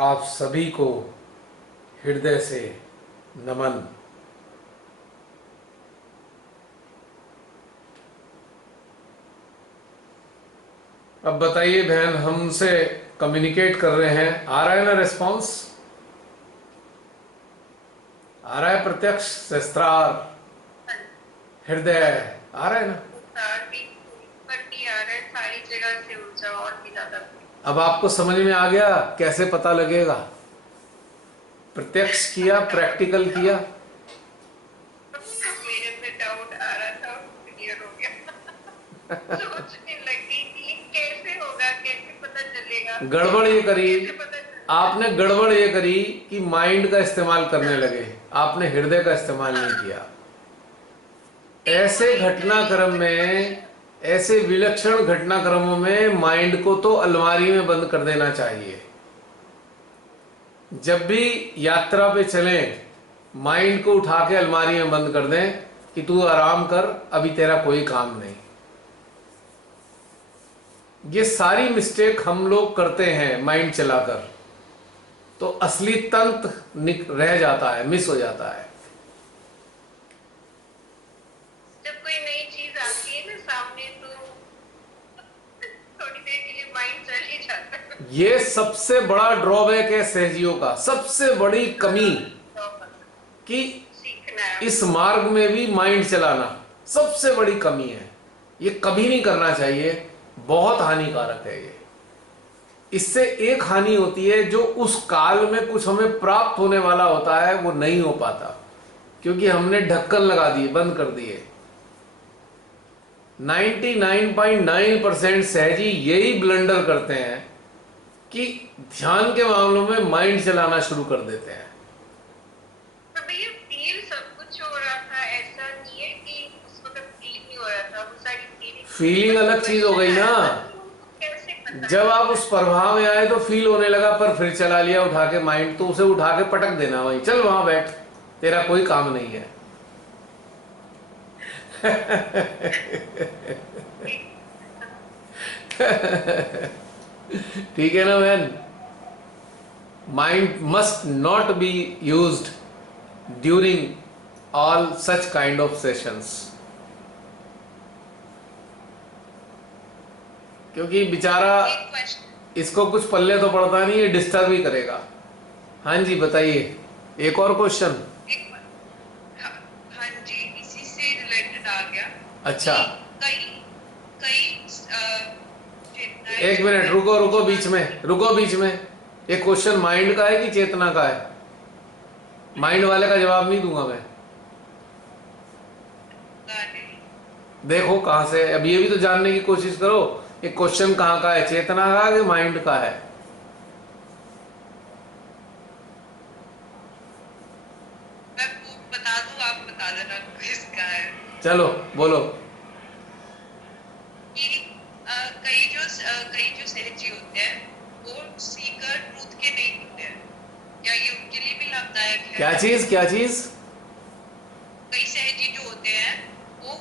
आप सभी को हृदय से नमन। अब बताइए बहन, हमसे कम्युनिकेट कर रहे हैं, आ रहा है ना रिस्पॉन्स? आ रहा है प्रत्यक्ष, सहस्त्रार, हृदय आ रहा है ना? आ रहा है, सारी जगह से ऊर्जा और भी ज्यादा। अब आपको समझ में आ गया कैसे पता लगेगा? प्रत्यक्ष किया, प्रैक्टिकल किया। मेरे से डाउट आ रहा था, क्लियर हो गया। सोचने लगी कि कैसे होगा, कैसे पता चलेगा। गड़बड़ ये करी, आपने गड़बड़ ये करी कि माइंड का इस्तेमाल करने लगे, आपने हृदय का इस्तेमाल नहीं किया। ऐसे घटनाक्रम में, ऐसे विलक्षण घटनाक्रमों में माइंड को तो अलमारी में बंद कर देना चाहिए। जब भी यात्रा पे चलें, माइंड को उठा के अलमारी में बंद कर दें कि तू आराम कर, अभी तेरा कोई काम नहीं। ये सारी मिस्टेक हम लोग करते हैं माइंड चलाकर, तो असली तंत्र रह जाता है, मिस हो जाता है। जब कोई नई चीज आती है ना सामने, तो थोड़ी देर के लिए माइंड चल ये सबसे बड़ा ड्रॉबैक है सहजियों का, सबसे बड़ी कमी कि सीखना है। इस मार्ग में भी माइंड चलाना सबसे बड़ी कमी है। ये कभी नहीं करना चाहिए, बहुत हानिकारक है ये। इससे एक हानि होती है, जो उस काल में कुछ हमें प्राप्त होने वाला होता है वो नहीं हो पाता, क्योंकि हमने ढक्कन लगा दिए, बंद कर दिए। 99.9% सहजी यही ब्लंडर करते हैं कि ध्यान के मामलों में माइंड चलाना शुरू कर देते हैं। तो भैया फील सब कुछ हो रहा था, ऐसा नहीं है कि उस वक्त फील नहीं हो रहा था, वो सारी फीलिंग अलग चीज हो गई ना। कैसे पता जब आप उस प्रभाव में आए तो फील होने लगा, पर फिर चला लिया उठा के माइंड, तो उसे उठा के पटक देना, वहीं चल वहां बैठ, तेरा कोई काम नहीं है। ठीक है ना man? Mind must not be used during all such kind of sessions, क्योंकि बेचारा एक क्वेश्चन, इसको कुछ पल्ले तो पड़ता नहीं, ये डिस्टर्ब ही करेगा। हाँ जी बताइए, एक और क्वेश्चन। हाँ, हाँ जी, इसी से रिलेटेड आ गया। अच्छा कई कई चेतनाएं एक जो मिनट है, रुको, रुको बीच में, रुको बीच में। एक क्वेश्चन माइंड का है कि चेतना का है? माइंड वाले का जवाब नहीं दूंगा मैं। देखो कहां से, अब ये भी तो जानने की कोशिश करो, ये क्वेश्चन कहाँ का है, चेतना का कि माइंड का है? मैं बता दूं, आप बता देना किसका है। चलो बोलो। कि कई जो सहजी होते हैं वो सीकर ट्रूथ के नहीं होते हैं, क्या ये उनके लिए भी लाभदायक है? क्या चीज, क्या चीज? कई सहजी जो होते हैं वो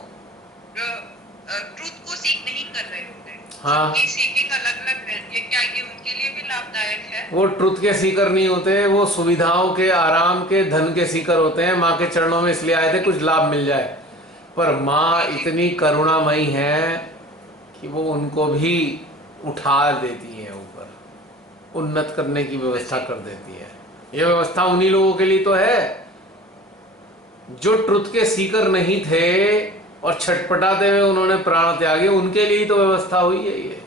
ट्रूथ को सीख नहीं कर रहे होते हैं। हाँ। सबकी सीखिंग अलग अलग रहती है, क्या ये उनके लिए भी लाभदायक है? वो ट्रुथ के सीकर नहीं होते, वो सुविधाओं के, आराम के, धन के सीकर होते हैं। माँ के चरणों में इसलिए आए थे कुछ लाभ मिल जाए, पर माँ इतनी करुणामयी है कि वो उनको भी उठा देती है ऊपर, उन्नत करने की व्यवस्था कर देती है। ये व्यवस्था उन्हीं लोगों के लिए तो है जो ट्रुथ के सीकर नहीं थे और छटपटाते हुए उन्होंने प्राण त्यागे, उनके लिए ही तो व्यवस्था हुई है ये।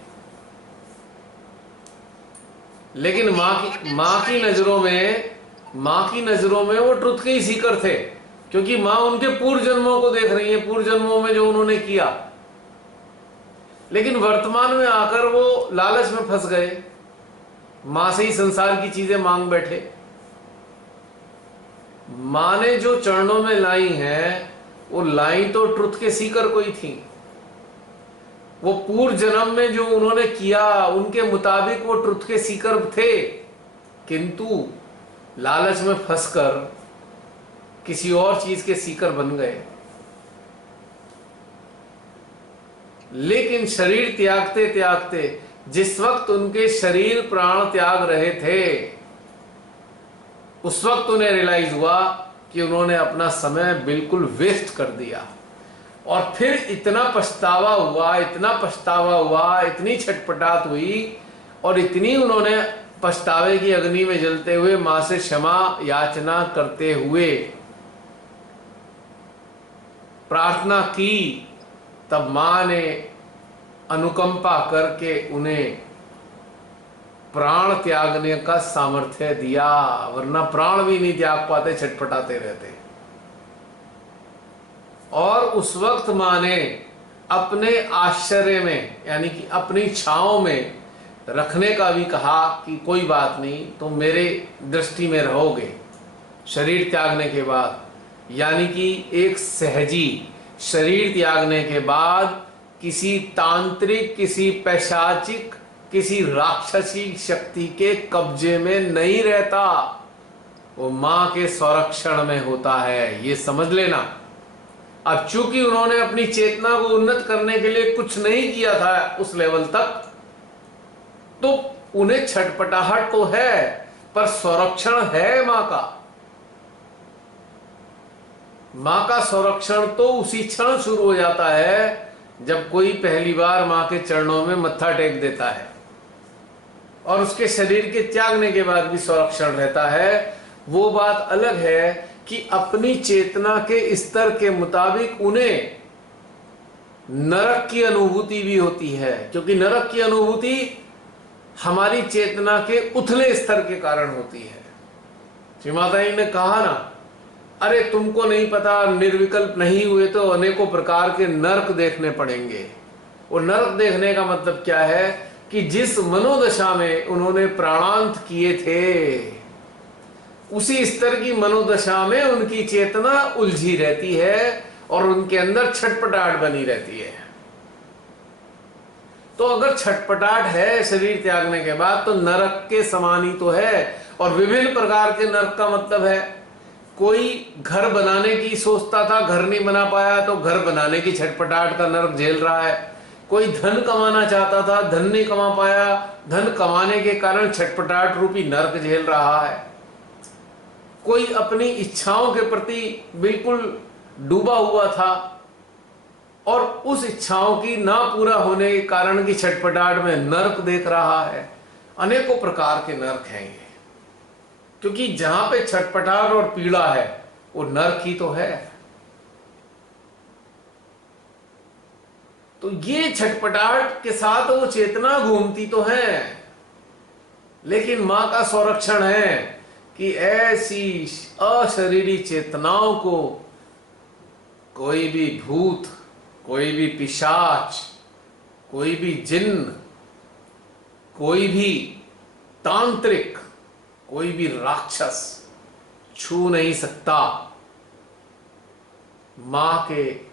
लेकिन माँ की नजरों में वो ट्रुथ के ही सीकर थे, क्योंकि माँ उनके पूर्व जन्मों को देख रही है, पूर्व जन्मों में जो उन्होंने किया। लेकिन वर्तमान में आकर वो लालच में फंस गए, माँ से ही संसार की चीजें मांग बैठे। माँ ने जो चरणों में लाई हैं वो लाई तो ट्रुथ के सीकर को ही थी। वो पूर्व जन्म में जो उन्होंने किया उनके मुताबिक वो ट्रुथ के सीकर थे, किंतु लालच में फंसकर किसी और चीज के सीकर बन गए। लेकिन शरीर त्यागते त्यागते जिस वक्त उनके शरीर प्राण त्याग रहे थे, उस वक्त उन्हें रियलाइज हुआ कि उन्होंने अपना समय बिल्कुल वेस्ट कर दिया। और फिर इतना पछतावा हुआ, इतना पछतावा हुआ, इतनी छटपटाहट हुई, और इतनी उन्होंने पछतावे की अग्नि में जलते हुए मां से क्षमा याचना करते हुए प्रार्थना की। तब मां ने अनुकंपा करके उन्हें प्राण त्यागने का सामर्थ्य दिया, वरना प्राण भी नहीं त्याग पाते, छटपटाते रहते। और उस वक्त मां ने अपने आश्चर्य में, यानी कि अपनी छांव में रखने का भी कहा कि कोई बात नहीं, तुम मेरे दृष्टि में रहोगे शरीर त्यागने के बाद। यानी कि एक सहजी शरीर त्यागने के बाद किसी तांत्रिक, किसी पैशाचिक, किसी राक्षसी शक्ति के कब्जे में नहीं रहता, वो मां के संरक्षण में होता है, ये समझ लेना। अब चूंकि उन्होंने अपनी चेतना को उन्नत करने के लिए कुछ नहीं किया था उस लेवल तक, तो उन्हें छटपटाहट तो है, पर संरक्षण है मां का। मां का संरक्षण तो उसी क्षण शुरू हो जाता है जब कोई पहली बार मां के चरणों में मत्था टेक देता है। और उसके शरीर के त्यागने के बाद भी संरक्षण रहता है। वो बात अलग है कि अपनी चेतना के स्तर के मुताबिक उन्हें नरक की अनुभूति भी होती है, क्योंकि नरक की अनुभूति हमारी चेतना के उथले स्तर के कारण होती है। श्री माता जी ने कहा ना, अरे तुमको नहीं पता, निर्विकल्प नहीं हुए तो अनेकों प्रकार के नरक देखने पड़ेंगे। और नरक देखने का मतलब क्या है कि जिस मनोदशा में उन्होंने प्राणांत किए थे, उसी स्तर की मनोदशा में उनकी चेतना उलझी रहती है और उनके अंदर छटपटाहट बनी रहती है। तो अगर छटपटाहट है शरीर त्यागने के बाद, तो नरक के समान ही तो है। और विभिन्न प्रकार के नरक का मतलब है, कोई घर बनाने की सोचता था, घर नहीं बना पाया तो घर बनाने की छटपटाहट का नरक झेल रहा है। कोई धन कमाना चाहता था, धन नहीं कमा पाया, धन कमाने के कारण छटपटाहट रूपी नरक झेल रहा है। कोई अपनी इच्छाओं के प्रति बिल्कुल डूबा हुआ था और उस इच्छाओं की ना पूरा होने के कारण की छटपटाहट में नरक देख रहा है। अनेकों प्रकार के नरक हैं ये, क्योंकि जहां पे छटपटाहट और पीड़ा है वो नरक ही तो है। तो ये छटपटाहट के साथ वो चेतना घूमती तो है, लेकिन मां का संरक्षण है कि ऐसी अशरीरी चेतनाओं को कोई भी भूत, कोई भी पिशाच, कोई भी जिन्न, कोई भी तांत्रिक, कोई भी राक्षस छू नहीं सकता। मां के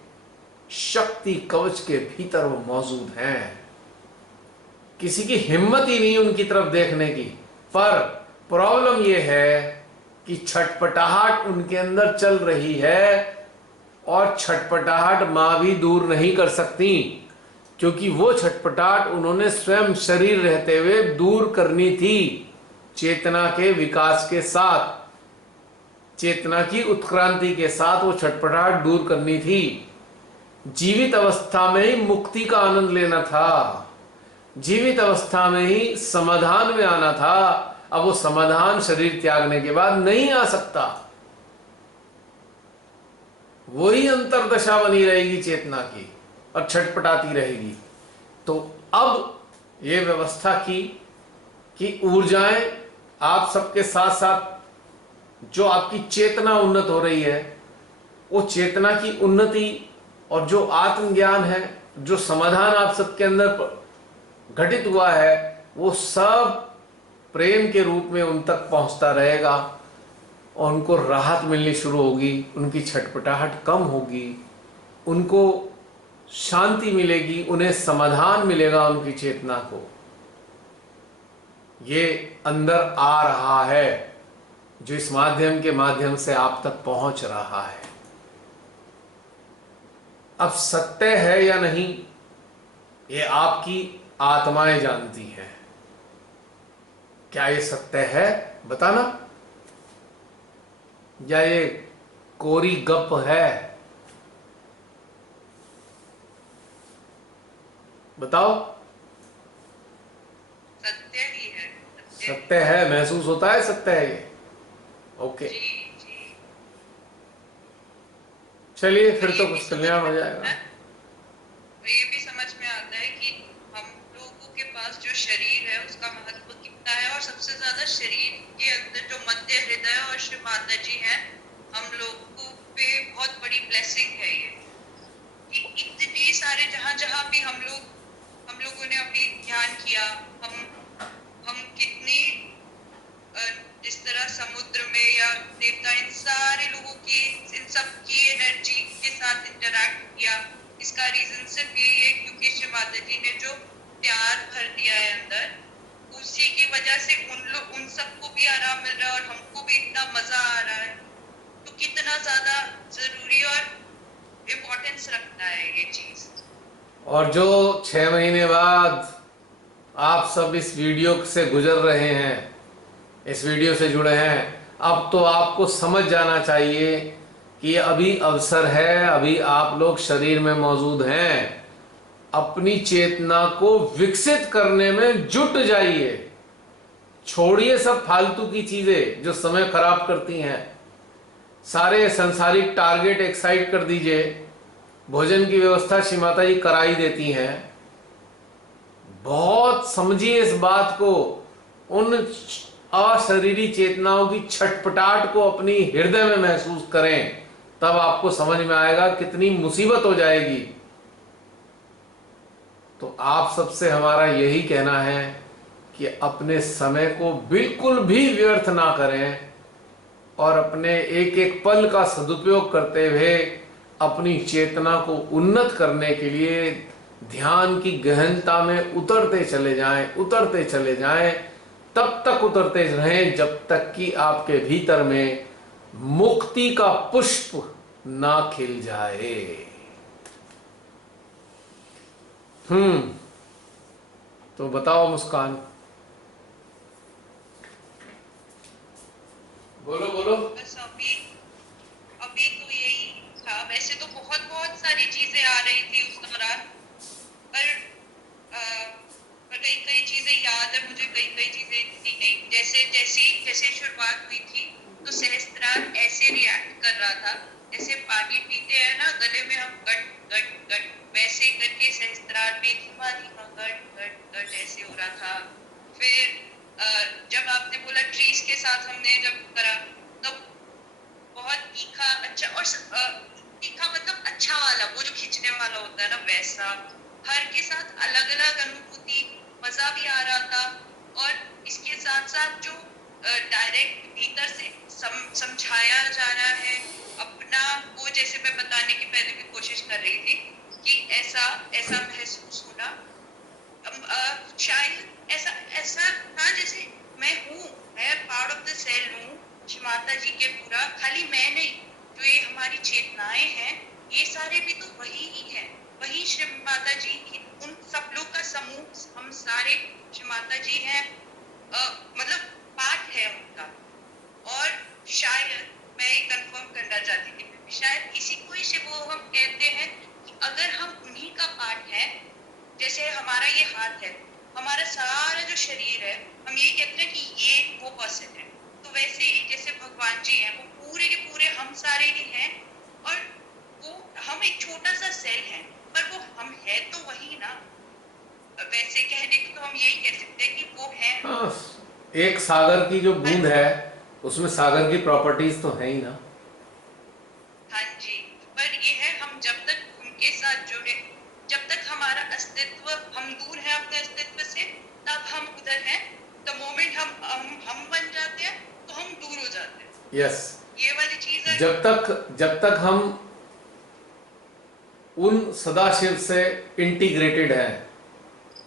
शक्ति कवच के भीतर वो मौजूद हैं। किसी की हिम्मत ही नहीं उनकी तरफ देखने की। पर प्रॉब्लम ये है कि छटपटाहट उनके अंदर चल रही है और छटपटाहट मां भी दूर नहीं कर सकती, क्योंकि वो छटपटाहट उन्होंने स्वयं शरीर रहते हुए दूर करनी थी। चेतना के विकास के साथ, चेतना की उत्क्रांति के साथ वो छटपटाहट दूर करनी थी। जीवित अवस्था में ही मुक्ति का आनंद लेना था, जीवित अवस्था में ही समाधान में आना था। अब वो समाधान शरीर त्यागने के बाद नहीं आ सकता। वही अंतरदशा बनी रहेगी चेतना की और छटपटाती रहेगी। तो अब ये व्यवस्था की कि ऊर्जाएं आप सबके साथ साथ जो आपकी चेतना उन्नत हो रही है, वो चेतना की उन्नति और जो आत्मज्ञान है, जो समाधान आप सबके अंदर घटित हुआ है, वो सब प्रेम के रूप में उन तक पहुंचता रहेगा और उनको राहत मिलनी शुरू होगी, उनकी छटपटाहट कम होगी, उनको शांति मिलेगी, उन्हें समाधान मिलेगा उनकी चेतना को। ये अंदर आ रहा है जो इस माध्यम के माध्यम से आप तक पहुंच रहा है। अब सत्य है या नहीं, ये आपकी आत्माएं जानती हैं। क्या ये सत्य है बताना, या ये कोरी गप है? बताओ। सत्य ही है। सत्य है, महसूस होता है सत्य है ये। ओके, चलिए फिर तो कुछ कल्याण हो जाएगा। ये भी समझ में आता है कि हम लोगों के पास जो शरीर है उसका महत्व कितना है, और सबसे ज्यादा शरीर के अंदर जो मध्य हृदय और श्री माता जी हैं, हम लोगों पे बहुत बड़ी ब्लेसिंग है ये कि इतनी सारे जहाँ जहाँ भी हम लोगों ने अभी ध्यान किया, हम कितनी जिस तरह समुद्र में या देवता, इन सारे लोगों की, इन सब की एनर्जी के साथ इंटरैक्ट किया। इसका रीजन सिर्फ यही है क्योंकि श्री माता जी ने जो प्यार भर दिया है अंदर, उसी की वजह से उन सबको भी आराम मिल रहा है और हमको भी इतना मजा आ रहा है। तो कितना ज्यादा जरूरी और इम्पोर्टेंस रखता है ये चीज। और जो 6 महीने बाद आप सब इस वीडियो से गुजर रहे हैं, इस वीडियो से जुड़े हैं, अब तो आपको समझ जाना चाहिए कि अभी अवसर है, अभी आप लोग शरीर में मौजूद हैं। अपनी चेतना को विकसित करने में जुट जाइए। छोड़िए सब फालतू की चीजें जो समय खराब करती हैं, सारे संसारिक टारगेट एक साइड कर दीजिए। भोजन की व्यवस्था श्री माता जी करा ही देती हैं। बहुत समझिए इस बात को, उन अशरीरी चेतनाओं की छटपटाहट को अपनी हृदय में महसूस करें, तब आपको समझ में आएगा कितनी मुसीबत हो जाएगी। तो आप सबसे हमारा यही कहना है कि अपने समय को बिल्कुल भी व्यर्थ ना करें और अपने एक एक पल का सदुपयोग करते हुए अपनी चेतना को उन्नत करने के लिए ध्यान की गहनता में उतरते चले जाएं, उतरते चले जाएं। तब तक उतरते रहें जब तक कि आपके भीतर में मुक्ति का पुष्प ना खिल जाए। तो बताओ मुस्कान, बोलो बोलो। बस अभी अभी तो यही था। वैसे तो बहुत बहुत सारी चीजें आ रही थी उस दौरान, पर कई कई चीजें याद है मुझे, कई कई चीजें इतनी नहीं। जैसे शुरुआत हुई थी तो सहस्त्रार ऐसे रिएक्ट कर रहा था जैसे पानी पीते हैं ना, गले में हम गट गट गट, वैसे करके सहस्त्रार में धीमा धीमा गट गट गट ऐसे हो रहा था। फिर जब आपने बोला ट्रीज के साथ हमने जब करा तो बहुत तीखा अच्छा, और तीखा मतलब अच्छा वाला, वो जो खींचने वाला होता है ना वैसा। हर के साथ अलग अलग अनुभूति, मजा भी आ रहा था। और इसके साथ साथ जो डायरेक्ट भीतर से समझाया जा रहा है अपना, वो जैसे मैं बताने की पहले भी कोशिश कर रही थी कि ऐसा ऐसा महसूस होना, शायद ऐसा ऐसा था जैसे मैं हूँ, मैं पार्ट ऑफ द सेल हूँ श्री माता जी के पूरा। खाली मैं नहीं, जो ये हमारी चेतनाएं हैं ये सारे भी तो वही ही हैं, वही श्री माता जी की, उन सब लोग का समूह हम सारे श्री माता जी हैं, मतलब पार्ट है उनका। और शायद मैं ये कंफर्म करना चाहती थी, शायद इसी को ही वो हम कहते हैं कि अगर हम उन्हीं का पार्ट है, जैसे हमारा ये हाथ है, हमारा सारा जो शरीर है, हम ये कहते हैं कि ये वो पर्सन है, तो वैसे ही जैसे भगवान जी हैं वो पूरे के पूरे हम सारे ही हैं, और वो हम एक छोटा सा सेल है, पर वो हम है तो वही ना। वैसे कहने को तो हम यही कह सकते हैं कि वो है। हाँ, एक सागर की जो बूंद है उसमें सागर की प्रॉपर्टीज तो है ही ना। हाँ जी, पर ये है हम जब तक उनके साथ जुड़े, जब तक हमारा अस्तित्व, हम दूर हैं अपने अस्तित्व से, तब हम उधर हैं। द मोमेंट हम बन जाते हैं तो हम दूर हो जाते हैं। यस, ये वाली चीज है। जब तक हम उन सदाशिव से इंटीग्रेटेड हैं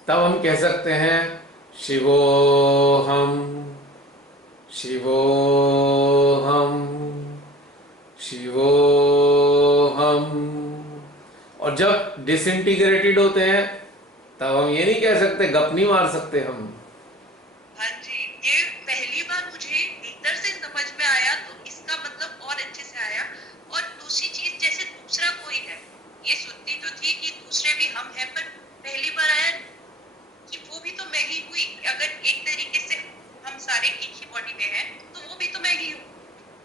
तब हम कह सकते हैं शिवोहम शिवोहम शिवोहम। और जब डिसइंटीग्रेटेड होते हैं तब हम ये नहीं कह सकते, गप नहीं मार सकते हम। हाँ जी, ये पहली बार मुझे भीतर से समझ में आया, तो इसका मतलब और अच्छे से आया। और दूसरी चीज, जैसे दूसरा कोई है, ये सुनती तो थी कि दूसरे भी हम हैं, पर पहली बार आया कि वो भी तो मैं ही हुई। अगर एक तरीके से हम सारे एक ही बॉडी में हैं तो वो भी तो मैं ही हूँ,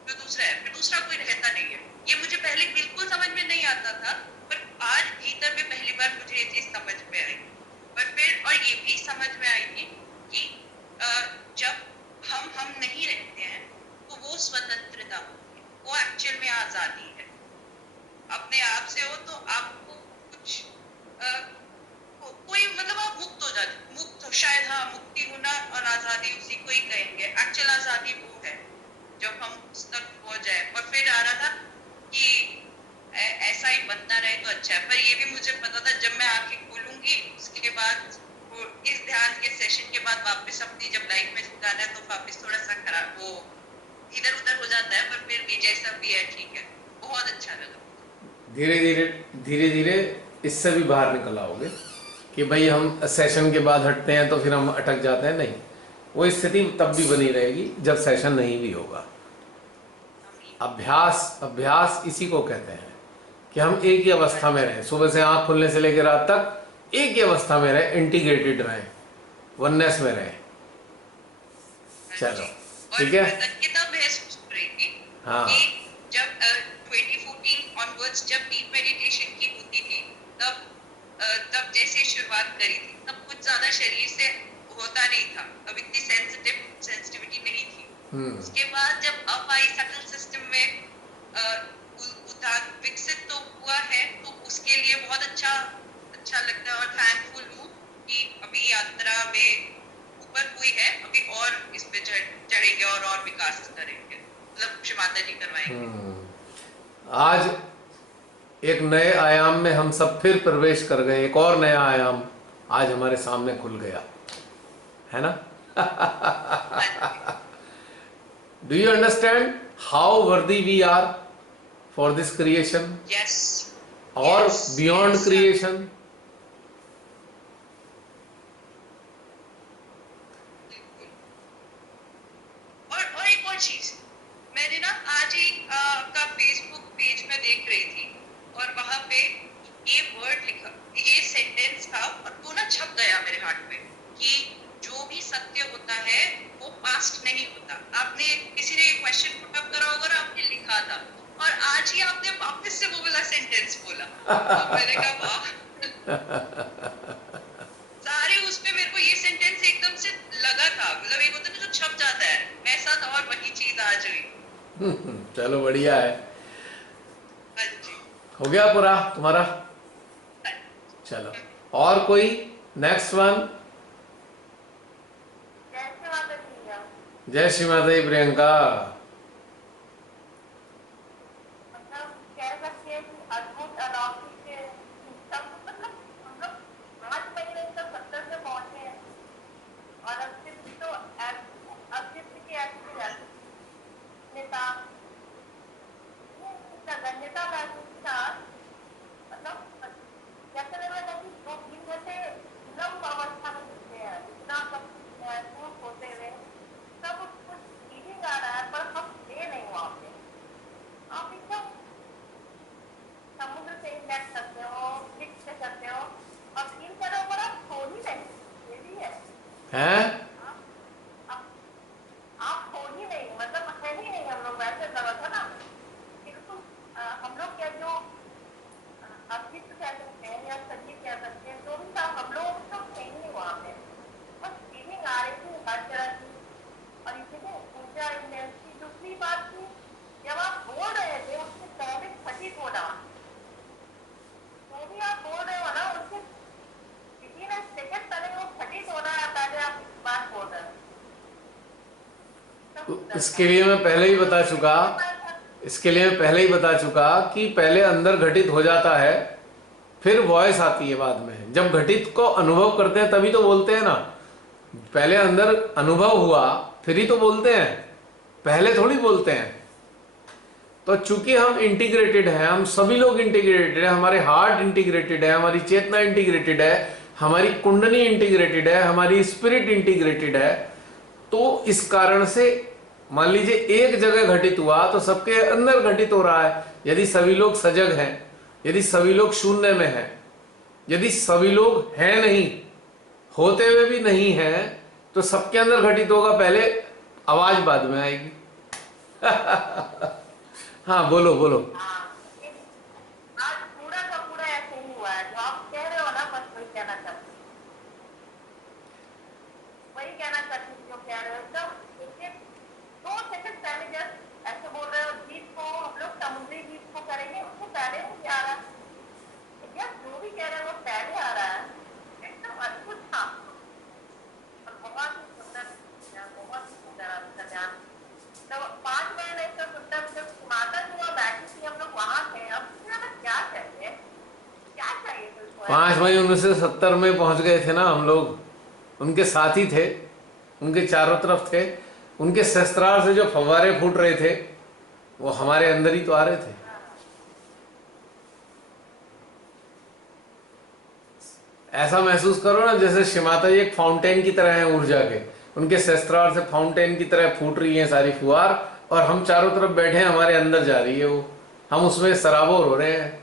जो दूसरा है, फिर दूसरा कोई रहता नहीं है। ये मुझे पहले बिल्कुल समझ में नहीं आता था, पर आज भीतर में पहली बार मुझे ये चीज समझ में आई। पर फिर और ये भी समझ में आई थी कि जब हम नहीं रहते हैं तो वो स्वतंत्रता होती है, वो एक्चुअल में आजादी है। अपने आप से हो तो आपको कुछ कोई मतलब आप मुक्त हो जाते, मुक्त हो शायद, हाँ, मुक्ति होना और आजादी उसी को ही कहेंगे। एक्चुअल आजादी वो है जब हम उस तक पहुंच जाए। और फिर आ रहा था कि ऐसा ही बनता रहे तो अच्छा है, पर ये भी मुझे पता था जब मैं आंखें खोलूंगी उसके बाद, वो इस ध्यान के सेशन के बाद वापस अपनी जब लाइफ में जाना है तो वापस थोड़ा सा खराब, वो इधर उधर हो जाता है, पर फिर भी जैसा भी है ठीक है। बहुत अच्छा लगा। धीरे धीरे इससे भी बाहर निकल आओगे कि भाई हम सेशन के बाद हटते हैं तो फिर हम अटक जाते हैं, नहीं, वो स्थिति तब भी बनी रहेगी जब सेशन नहीं भी होगा। अभ्यास इसी को कहते हैं कि हम एक ही अवस्था में रहें, सुबह से आंख खुलने से लेकर रात तक एक ही अवस्था में रहें, इंटीग्रेटेड रहें, वननेस में रहें। चलो और ठीक है। अंकिता महसूस कर रही थी हाँ कि जब 2014 ऑनवर्ड्स जब डीप मेडिटेशन की होती थी, तब जैसे शुरुआत करी थी तब कुछ ज्यादा शरीर से होता नहीं था, अब इतनी सेंसिटिविटी नहीं थी। उसके बाद जब अब आई सटल सिस्टम में उदार विकसित तो हुआ है, तो उसके लिए बहुत अच्छा लगता है और थैंकफुल हूँ कि अभी यात्रा में ऊपर हुई है, अभी और इस पे चढ़ेंगे और विकास करेंगे, मतलब श्री माता जी करवाएंगे। आज एक नए आयाम में हम सब फिर प्रवेश कर गए, एक और नया आयाम आज हमारे सामने खुल गया, है ना? Do you understand how worthy we are for this creation yes और बियॉन्ड क्रिएशन? और एक और चीज, मैंने ना आज ही आपका फेसबुक पेज में देख रही थी और वहां पे ये वर्ड लिखा, ये सेंटेंस था और वो ना छप गया मेरे हाथ में कि जो भी सत्य होता है वो पास्ट नहीं होता। आपने किसी ने क्वेश्चन पुट अप करा होगा, आपने लिखा था और आज ही आपने वापस से वो वाला सेंटेंस बोला, तो मैंने कहा वाह। सारे उस पे मेरे को ये सेंटेंस एकदम से लगा था, मतलब एक होता है ना जो छप जाता है वैसा था और वही चीज आज हुई। चलो बढ़िया है, हाँ जी। हो गया पूरा तुम्हारा। हाँ। चलो और कोई नेक्स्ट वन। जय श्री माता दी प्रियंका। हैं? इसके लिए मैं पहले ही बता चुका, इसके लिए मैं पहले ही बता चुका कि पहले अंदर घटित हो जाता है, फिर वॉइस आती है बाद में। जब घटित को अनुभव करते हैं तभी तो बोलते हैं ना, पहले अंदर अनुभव हुआ फिर ही तो बोलते हैं, पहले थोड़ी बोलते हैं। तो चूंकि हम इंटीग्रेटेड हैं, हम सभी लोग इंटीग्रेटेड है, हमारे हार्ट इंटीग्रेटेड है, हमारी चेतना इंटीग्रेटेड है, हमारी कुंडली इंटीग्रेटेड है, हमारी स्पिरिट इंटीग्रेटेड है, तो इस कारण से मान लीजिए एक जगह घटित हुआ तो सबके अंदर घटित हो रहा है। यदि सभी लोग सजग हैं, यदि सभी लोग शून्य में हैं, यदि सभी लोग हैं नहीं, होते हुए भी नहीं हैं, तो सबके अंदर घटित होगा, पहले आवाज बाद में आएगी। हाँ बोलो बोलो। पांच मई 1970 में पहुंच गए थे ना हम लोग, उनके साथी थे, उनके चारों तरफ थे, उनके शस्त्रार से जो फव्वारे फूट रहे थे वो हमारे अंदर ही तो आ रहे थे। ऐसा महसूस करो ना जैसे शिमाता जी एक फाउंटेन की तरह है ऊर्जा के, उनके शस्त्रार से फाउंटेन की तरह फूट रही है सारी फुहार, और हम चारों तरफ बैठे हैं, हमारे अंदर जा रही है वो, हम उसमें सराबोर हो रहे हैं।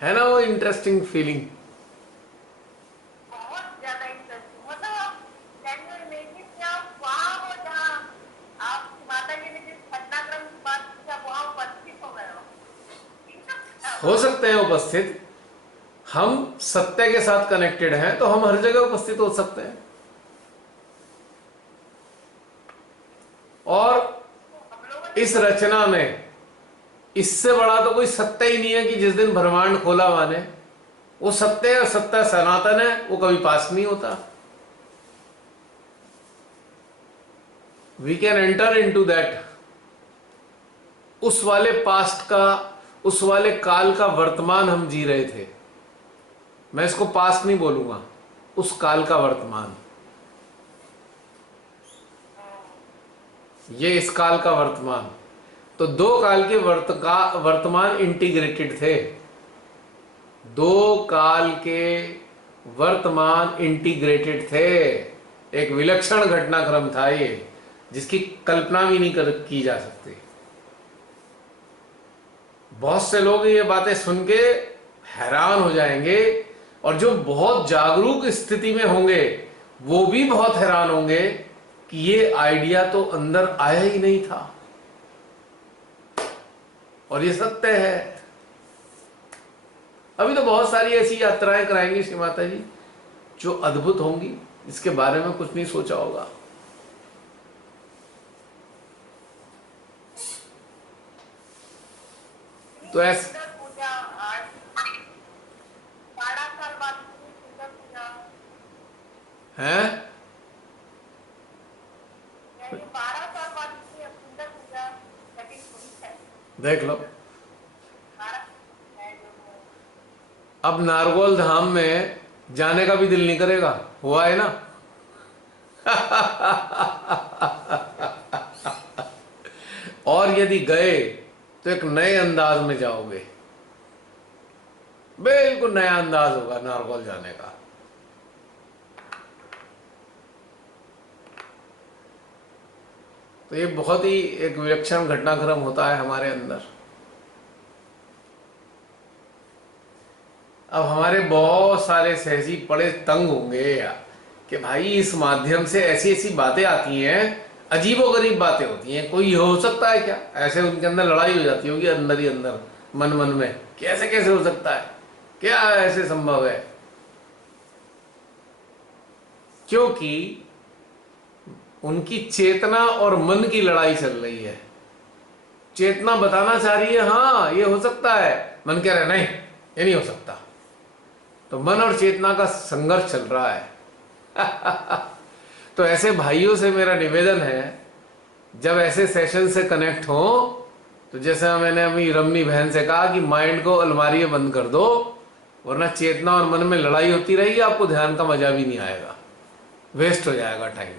है ना वो इंटरेस्टिंग फीलिंग? बहुत ज्यादा इंटरेस्टिंग, मतलब कैन यू इमेजिन, क्या हो सकते हैं उपस्थित, हम सत्य के साथ कनेक्टेड हैं तो हम हर जगह उपस्थित हो सकते हैं। और हम लोगों ने इस रचना में इससे बड़ा तो कोई सत्य ही नहीं है कि जिस दिन ब्रह्मांड खोला माने, वो सत्य है और सत्य सनातन है, वो कभी पास नहीं होता। We can enter into that, उस वाले पास्ट का, उस वाले काल का वर्तमान हम जी रहे थे। मैं इसको पास्ट नहीं बोलूंगा, उस काल का वर्तमान, ये इस काल का वर्तमान। तो दो काल के वर्तमान इंटीग्रेटेड थे, दो काल के वर्तमान इंटीग्रेटेड थे। एक विलक्षण घटनाक्रम था ये, जिसकी कल्पना भी नहीं की जा सकती। बहुत से लोग ये बातें सुन के हैरान हो जाएंगे, और जो बहुत जागरूक स्थिति में होंगे वो भी बहुत हैरान होंगे कि ये आइडिया तो अंदर आया ही नहीं था, और ये सत्य है। अभी तो बहुत सारी ऐसी यात्राएं कराएंगी श्री माता जी जो अद्भुत होंगी, इसके बारे में कुछ नहीं सोचा होगा। तो ऐसे सुंदर पूजा आज 12 साल बाद इतनी सुंदर पूजा, हैं, यानी 12 साल बाद इतनी सुंदर पूजा कभी हुई है। देख लो। 12 है जो अब नारगोल धाम में जाने का भी दिल नहीं करेगा, हुआ है ना। और यदि गए तो एक नए अंदाज में जाओगे, बिल्कुल नया अंदाज होगा नारगोल जाने का। तो ये बहुत ही एक विलक्षण घटनाक्रम होता है हमारे अंदर। अब हमारे बहुत सारे सहजी बड़े तंग होंगे यार कि भाई इस माध्यम से ऐसी ऐसी बातें आती हैं, अजीबोगरीब बातें होती हैं, कोई हो सकता है क्या? ऐसे उनके अंदर लड़ाई हो जाती होगी अंदर ही अंदर, मन मन में, कैसे कैसे हो सकता है, क्या ऐसे संभव है? क्योंकि उनकी चेतना और मन की लड़ाई चल रही है। चेतना बताना चाह रही है हाँ ये हो सकता है, मन कह रहा है नहीं ये नहीं हो सकता। तो मन और चेतना का संघर्ष चल रहा है। तो ऐसे भाइयों से मेरा निवेदन है, जब ऐसे सेशन से कनेक्ट हो तो जैसे मैंने अभी रमनी बहन से कहा कि माइंड को अलमारी में बंद कर दो, वरना चेतना और मन में लड़ाई होती रहेगी, आपको ध्यान का मजा भी नहीं आएगा, वेस्ट हो जाएगा टाइम,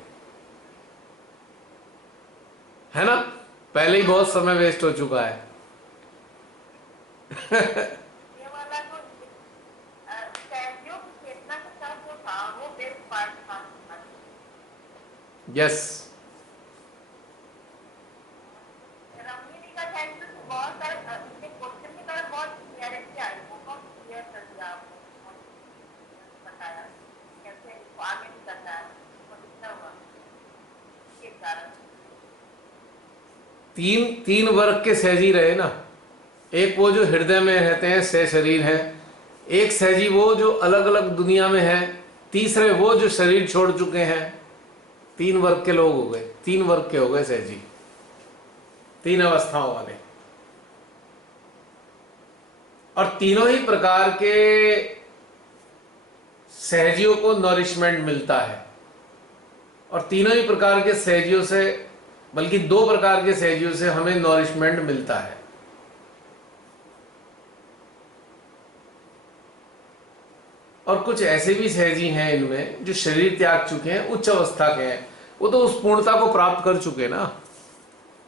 है ना। पहले ही बहुत समय वेस्ट हो चुका है। ये वाला जो सहयोग चेतना के साथ जो था वो बेस्ट पार्ट था। यस, रमनी का थैंक यू, बहुत सारे इसके क्वेश्चन की तरफ बहुत क्लियरिटी आई, बहुत क्लियर कर दिया आपने, बहुत बताया कैसे इसको आगे नहीं करना है, तो दिखता हुआ इसके कारण। तीन वर्ग के सहजी रहे ना, एक वो जो हृदय में रहते हैं सह शरीर हैं, एक सहजी वो जो अलग अलग दुनिया में है, तीसरे वो जो शरीर छोड़ चुके हैं। 3 वर्ग के लोग हो गए, 3 वर्ग के हो गए सहजी, 3 अवस्थाओं वाले। और तीनों ही प्रकार के सहजियों को नॉरिशमेंट मिलता है, और तीनों ही प्रकार के सहजियों से, बल्कि 2 प्रकार के सहजियों से हमें नॉरिशमेंट मिलता है। और कुछ ऐसे भी सहजी हैं इनमें जो शरीर त्याग चुके हैं, उच्च अवस्था के हैं, वो तो उस पूर्णता को प्राप्त कर चुके ना,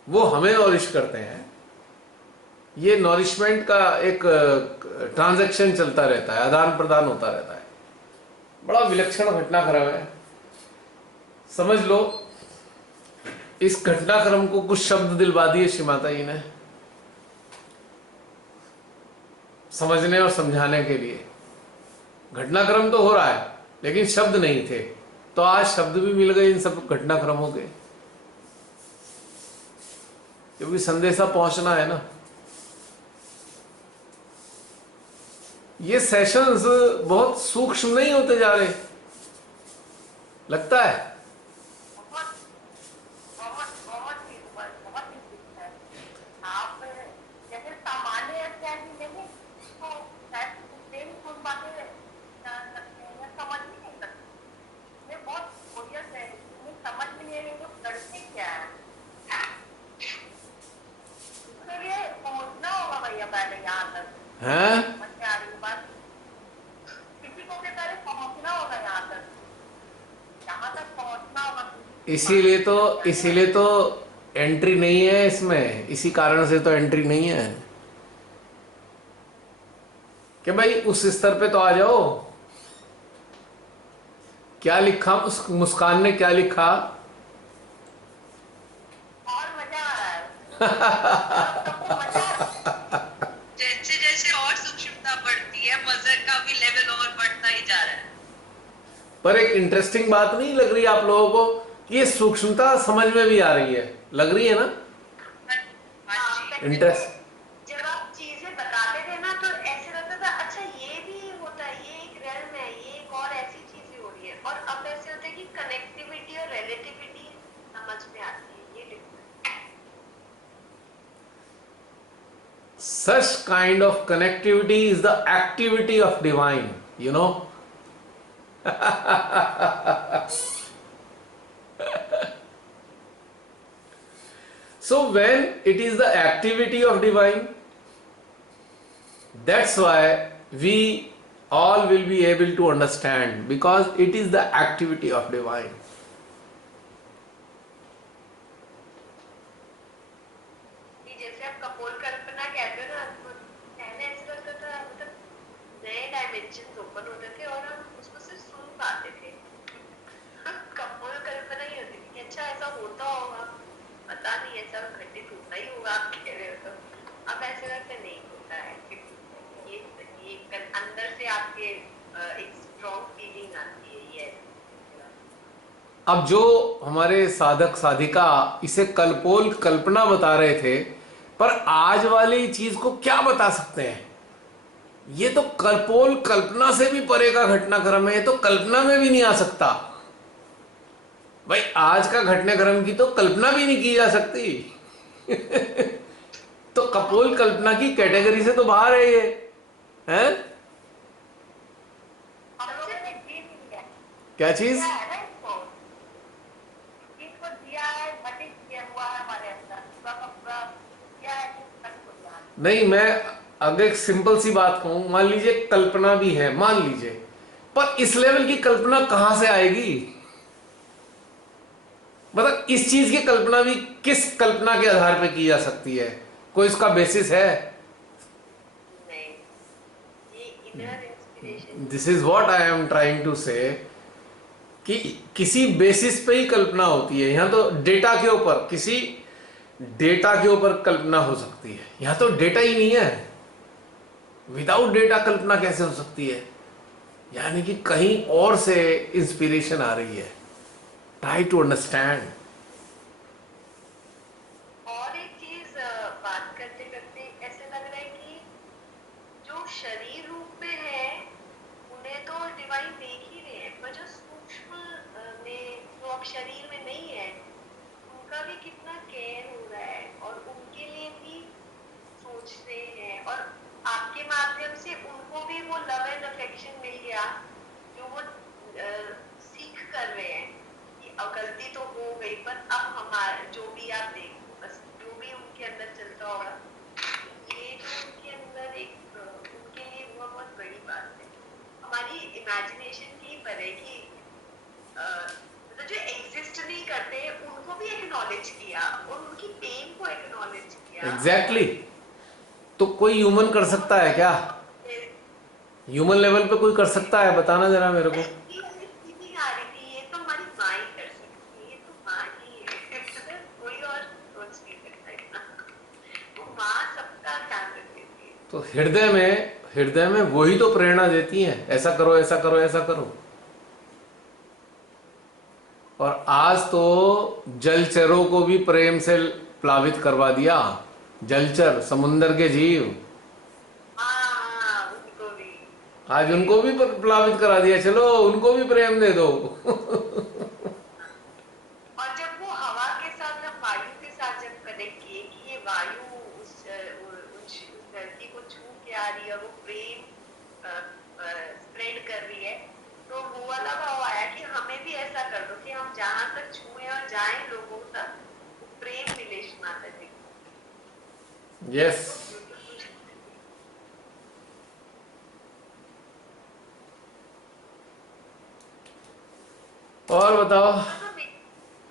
वो हमें नॉरिश करते हैं। ये नॉरिशमेंट का एक ट्रांजैक्शन चलता रहता है, आदान प्रदान होता रहता है। बड़ा विलक्षण घटनाक्रम है, समझ लो। इस घटनाक्रम को कुछ शब्द दिलवा दिए श्री माता जी ने समझने और समझाने के लिए। घटनाक्रम तो हो रहा है लेकिन शब्द नहीं थे, तो आज शब्द भी मिल गए इन सब घटनाक्रमों के, क्योंकि संदेशा पहुंचना है ना। ये सेशंस बहुत सूक्ष्म नहीं होते जा रहे, लगता है? बहुत बहुत बहुत ही ऊपर, बहुत ही ऊपर है। आप जैसे सामान्य अध्ययन लेंगे तो शायद सेम कुछ बातें जान सकते हैं या समझ ही नहीं सकते। ये बहुत बोरियत है, इन्हें समझ में नहीं आएगा तो करते क्या है। इसके लिए पहुंचना होगा भैया पहले यहाँ तक। हैं? समझ में आ रही बात? किसी को भी पहले पहुंचना होगा यहाँ तक, यहाँ तक पहुंचना होगा। इसीलिए तो एंट्री नहीं है इसमें, इसी कारण से तो एंट्री नहीं है कि भाई उस स्तर पे तो आ जाओ। क्या लिखा उस मुस्कान ने, क्या लिखा? और मजा आ रहा है। सबको मजा आ रहा है। जैसे जैसे और सूक्ष्मता बढ़ती है, मजे का भी लेवल और बढ़ता ही जा रहा है। पर एक इंटरेस्टिंग बात नहीं लग रही आप लोगों को कि ये सूक्ष्मता समझ में भी आ रही है? लग रही है ना? हाँ जी। इंटरेस्ट। जब आप चीजें बताते थे ना तो ऐसे लगता था अच्छा ये भी होता है, ये एक realm है, ये एक और ऐसी चीजें हो रही है। और अब ऐसे होता है कि कनेक्टिविटी और रिलेटिविटी समझ में आती है, ये difference। Such kind of connectivity is the activity of divine, you know. So when it is the activity of divine, that's why we all will be able to understand, because it is the activity of divine. कि जैसे आप कपोल कल्पना कहते हो ना, तो पहले ऐसा लगता था मतलब नए डायमेंशन ओपन होते थे और हम उसको सिर्फ सुन पाते थे। कपोल कल्पना ही होती थी कि अच्छा ऐसा होता होगा, पता नहीं ऐसा घटित होता ही होगा, आप कह रहे हो तो। अब ऐसे लगता नहीं होता है, ये अंदर से आपके एक स्ट्रॉन्ग फीलिंग आती है ये। अब जो हमारे साधक साधिका इसे कल्पोल कल्पना बता रहे थे, पर आज वाली चीज को क्या बता सकते हैं? ये तो कल्पोल कल्पना से भी परे का घटनाक्रम है, ये तो कल्पना में भी नहीं आ सकता भाई। आज का घटनाक्रम की तो कल्पना भी नहीं की जा सकती। तो कपोल कल्पना की कैटेगरी से तो बाहर है ये, हैं? क्या चीज? नहीं, मैं अगर एक सिंपल सी बात कहूं, मान लीजिए कल्पना भी है, मान लीजिए, पर इस लेवल की कल्पना कहां से आएगी? मतलब इस चीज की कल्पना भी किस कल्पना के आधार पे की जा सकती है? कोई इसका बेसिस है? This is what I am trying to say, कि किसी बेसिस पे ही कल्पना होती है। यहां तो डेटा के ऊपर, किसी डेटा के ऊपर कल्पना हो सकती है, यहां तो डेटा ही नहीं है। विदाउट डेटा कल्पना कैसे हो सकती है? यानी कि कहीं और से इंस्पिरेशन आ रही है। Try to understand. और एक चीज बात करते करते ऐसे लग रहा है कि जो शरीर रूप में है उन्हें तो डिवाइन देख ही रहे हैं, पर जो सूक्ष्म में जो अब शरीर में नहीं है उनका भी कितना केयर हो रहा है और उनके लिए भी सोच रहे हैं। और आपके माध्यम से उनको भी वो लव एंड अफेक्शन मिल गया जो वो सीख कर रहे हैं कि गलती तो हो गई, पर अब हमारे जो भी आप देखो, बस जो भी उनके अंदर चलता होगा, ये जो उनके अंदर एक उनके लिए हुआ बहुत बड़ी बात है। हमारी इमेजिनेशन की परे की मतलब जो एग्जिस्ट नहीं करते उनको भी एक्नॉलेज किया और उनकी पेन को एक्नॉलेज किया। एग्जैक्टली। तो कोई ह्यूमन कर सकता है क्या? ह्यूमन लेवल पे कोई कर सकता है? बताना जरा मेरे को। ये तो हमारी माँ ही कर सकती है, ये तो माँ ही है। कोई और सोच नहीं सकता, वो माँ सबका ध्यान रखती है। तो हृदय में वही तो प्रेरणा देती है, ऐसा करो, ऐसा करो, ऐसा करो। और आज तो जलचरों को भी प्रेम से प्लावित करवा दिया। जलचर, समुंदर के जीव, हाँ, उनको भी आज उनको भी प्लावित करा दिया, चलो उनको भी प्रेम दे दो। और जब वो हवा के साथ, हम वायु के साथ जब कनेक्ट किए कि ये वायु उस धरती को छू के आ रही है और वो प्रेम स्प्रेड कर रही है, तो वो वाला भाव आया कि हमें भी ऐसा कर दो कि हम जहां तक छुए और जाएं लोगों तक, प्रेम मिले माता जी। यस। और बताओ।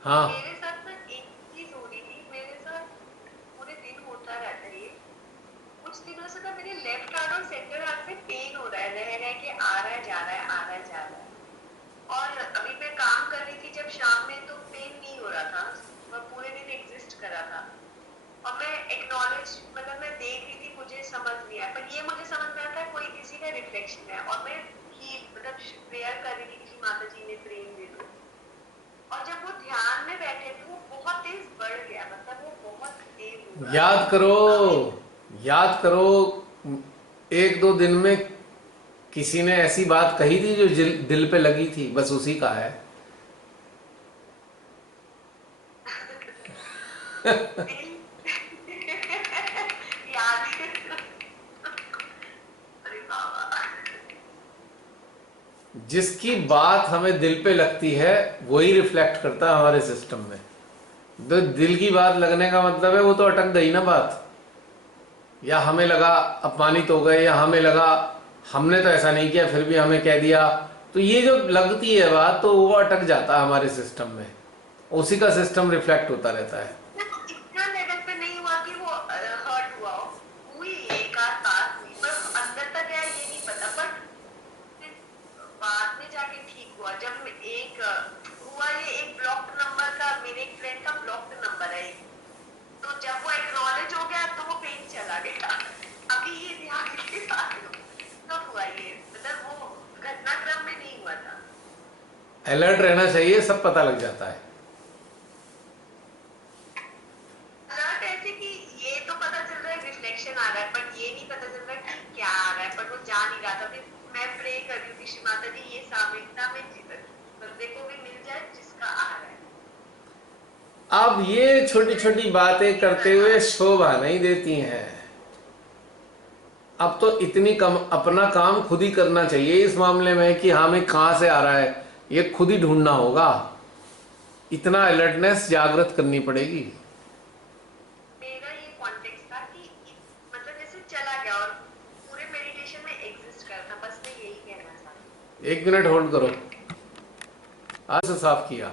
हाँ मेरे साथ ना एक चीज हो रही थी, मेरे साथ पूरे दिन होता रहता है ये। कुछ दिनों से ना मेरे लेफ्ट हाथ और सेंटर हाथ में पेन हो रहा है, रह के आ रहा है जा रहा है, आ रहा है जा रहा है। और अभी मैं काम कर रही थी जब शाम में, तो पेन नहीं हो रहा था, मैं पूरे दिन एग्जिस्ट कर रहा था। और मैं एक्नॉलेज, मतलब मैं देख रही थी, मुझे समझ नहीं आया, पर ये मुझे समझ में आता है कोई किसी का रिफ्लेक्शन है। और मैं मतलब प्रेयर कर रही थी कि माता जी ने प्रेम दे दो। और जब वो ध्यान में बैठे थे, वो बहुत तेज बढ़ गया, मतलब वो बहुत तेज हो रहा याद था। करो, याद करो, 1-2 दिन में किसी ने ऐसी बात कही थी जो दिल पे लगी थी, बस उसी का है। याद अरे बाबा, जिसकी बात हमें दिल पे लगती है वही रिफ्लेक्ट करता है हमारे सिस्टम में। तो दिल की बात लगने का मतलब है वो तो अटक गई ना बात, या हमें लगा अपमानित हो गए, या हमें लगा हमने तो ऐसा नहीं किया फिर भी हमें कह दिया, तो ये जो लगती है बात तो वो अटक जाता है हमारे सिस्टम में, उसी का सिस्टम रिफ्लेक्ट होता रहता है। इतना लेवल पे नहीं हुआ कि वो हर्ट हुआ हो, हुई एक आध बात हुई, पर अंदर तक है ये नहीं पता। बट बाद में जाके ठीक हुआ, जब एक हुआ, ये एक ब्लॉक्ड नंबर का, मेरे एक फ्रेंड का ब्लॉक्ड नंबर है, तो जब वो एक्नॉलेज हो गया तो वो पेन चला गया। अभी ये ध्यान के साथ कब हुआ ये, मतलब वो घटनाक्रम में नहीं हुआ था। अलर्ट रहना चाहिए, सब पता लग जाता है। अलर्ट ऐसे कि ये तो पता चल रहा है रिफ्लेक्शन आ रहा है, पर ये नहीं पता चल रहा कि क्या आ रहा है, पर वो जा नहीं रहा था। फिर मैं प्रे कर रही थी, श्री माता जी ये सामयिकता में बंदे को भी मिल जाए जिसका आ रहा है। अब ये छोटी छोटी बातें करते हुए शोभा नहीं देती हैं। अब तो इतनी कम अपना काम खुद ही करना चाहिए इस मामले में कि हमें कहाँ से आ रहा है ये खुद ही ढूंढना होगा। इतना अलर्टनेस जागृत करनी पड़ेगी। मेरा ये कॉन्टेक्स्ट था कि मतलब जैसे चला गया और पूरे मेडिटेशन में एग्जिस्ट कर था, बस मैं यही कहना चाहती हूँ। 1 मिनट होल्ड करो। आज से साफ किया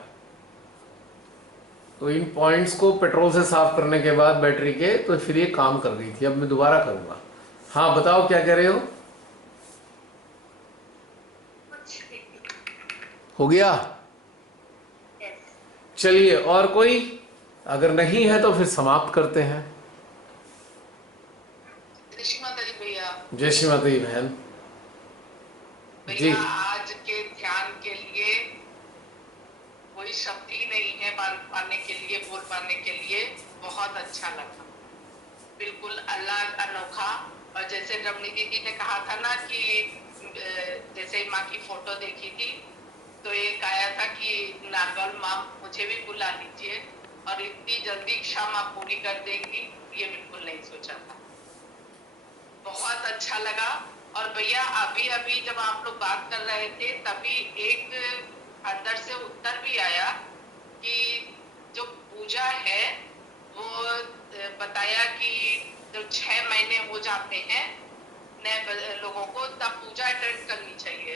तो इन पॉइंट्स को पेट्रोल से साफ करने के बाद बैटरी के, तो फिर ये काम कर रही थी। अब मैं दोबारा करूंगा। हाँ बताओ क्या कह रहे हो। कुछ भी। हो गया। Yes. चलिए और कोई अगर नहीं है तो फिर समाप्त करते हैं। जय श्री माता जी भैया। जय श्री माता जी बहन जी। भैया आज के ध्यान के लिए कोई शब्द ही नहीं है पाने के लिए, बोल पाने के लिए। बहुत अच्छा लगा, बिल्कुल अलग अनोखा। और जैसे रमणी दीदी ने कहा था ना कि जैसे माँ की फोटो देखी थी तो एक आया था कि नागौल माँ मुझे भी बुला लीजिए, और इतनी जल्दी इच्छा माँ पूरी कर देंगी ये बिल्कुल नहीं सोचा था। बहुत अच्छा लगा। और भैया अभी अभी जब आप लोग बात कर रहे थे तभी एक अंदर से उत्तर भी आया कि जो पूजा है वो बताया कि जब 6 महीने हो जाते हैं नए लोगों को तब पूजा अटेंड करनी चाहिए।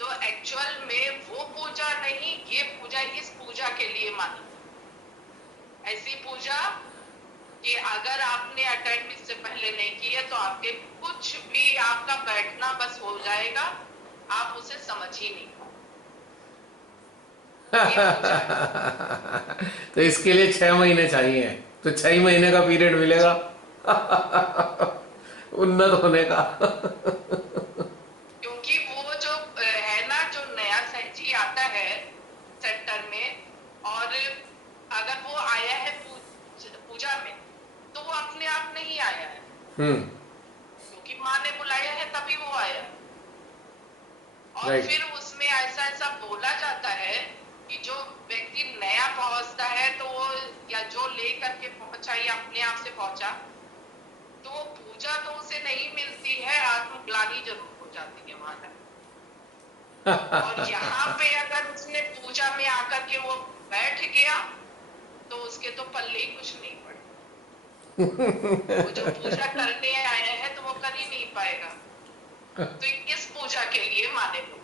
तो एक्चुअल में वो पूजा नहीं, ये पूजा इस पूजा के लिए मानी। ऐसी पूजा कि अगर आपने अटेंड इससे पहले नहीं की है तो आपके कुछ भी, आपका बैठना बस हो जाएगा, आप उसे समझ ही नहीं तो इसके लिए 6 महीने चाहिए, तो 6 महीने का पीरियड मिलेगा उन्नत होने का। क्योंकि वो जो है ना, जो नया सहजी आता है सेंटर में, और अगर वो आया है पूजा में तो वो अपने आप नहीं आया है, क्योंकि माँ ने बुलाया है तभी वो आया। और Right. फिर उसमें ऐसा ऐसा बोला जाता है कि जो व्यक्ति नया पहुंचता है तो वो या जो ले करके पहुंचा या अपने आप से पहुंचा तो वो पूजा तो उसे नहीं मिलती है, आत्मग्लानि जरूर हो जाती है वहां तक। और यहाँ पे अगर उसने पूजा में आकर के वो बैठ गया तो उसके तो पल्ले ही कुछ नहीं पड़े। वो जो पूजा करने आया है तो वो कर ही नहीं पाएगा। तो इस पूजा के लिए माने लो।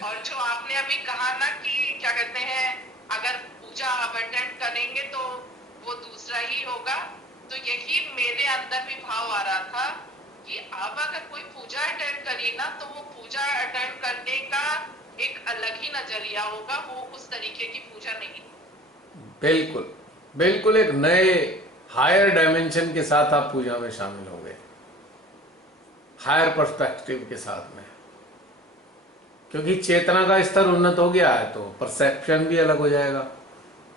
और जो आपने अभी कहा ना कि क्या कहते हैं, अगर पूजा आप अटेंड करेंगे तो वो दूसरा ही होगा, तो यही मेरे अंदर भी भाव आ रहा था कि आप अगर कोई पूजा अटेंड करिए ना तो वो पूजा अटेंड करने का एक अलग ही नजरिया होगा, वो उस तरीके की पूजा नहीं। बिल्कुल बिल्कुल, एक नए हायर डायमेंशन के साथ आप पूजा में शामिल होंगे, हायर पर्सपेक्टिव के साथ में, क्योंकि चेतना का स्तर उन्नत हो गया है तो परसेप्शन भी अलग हो जाएगा,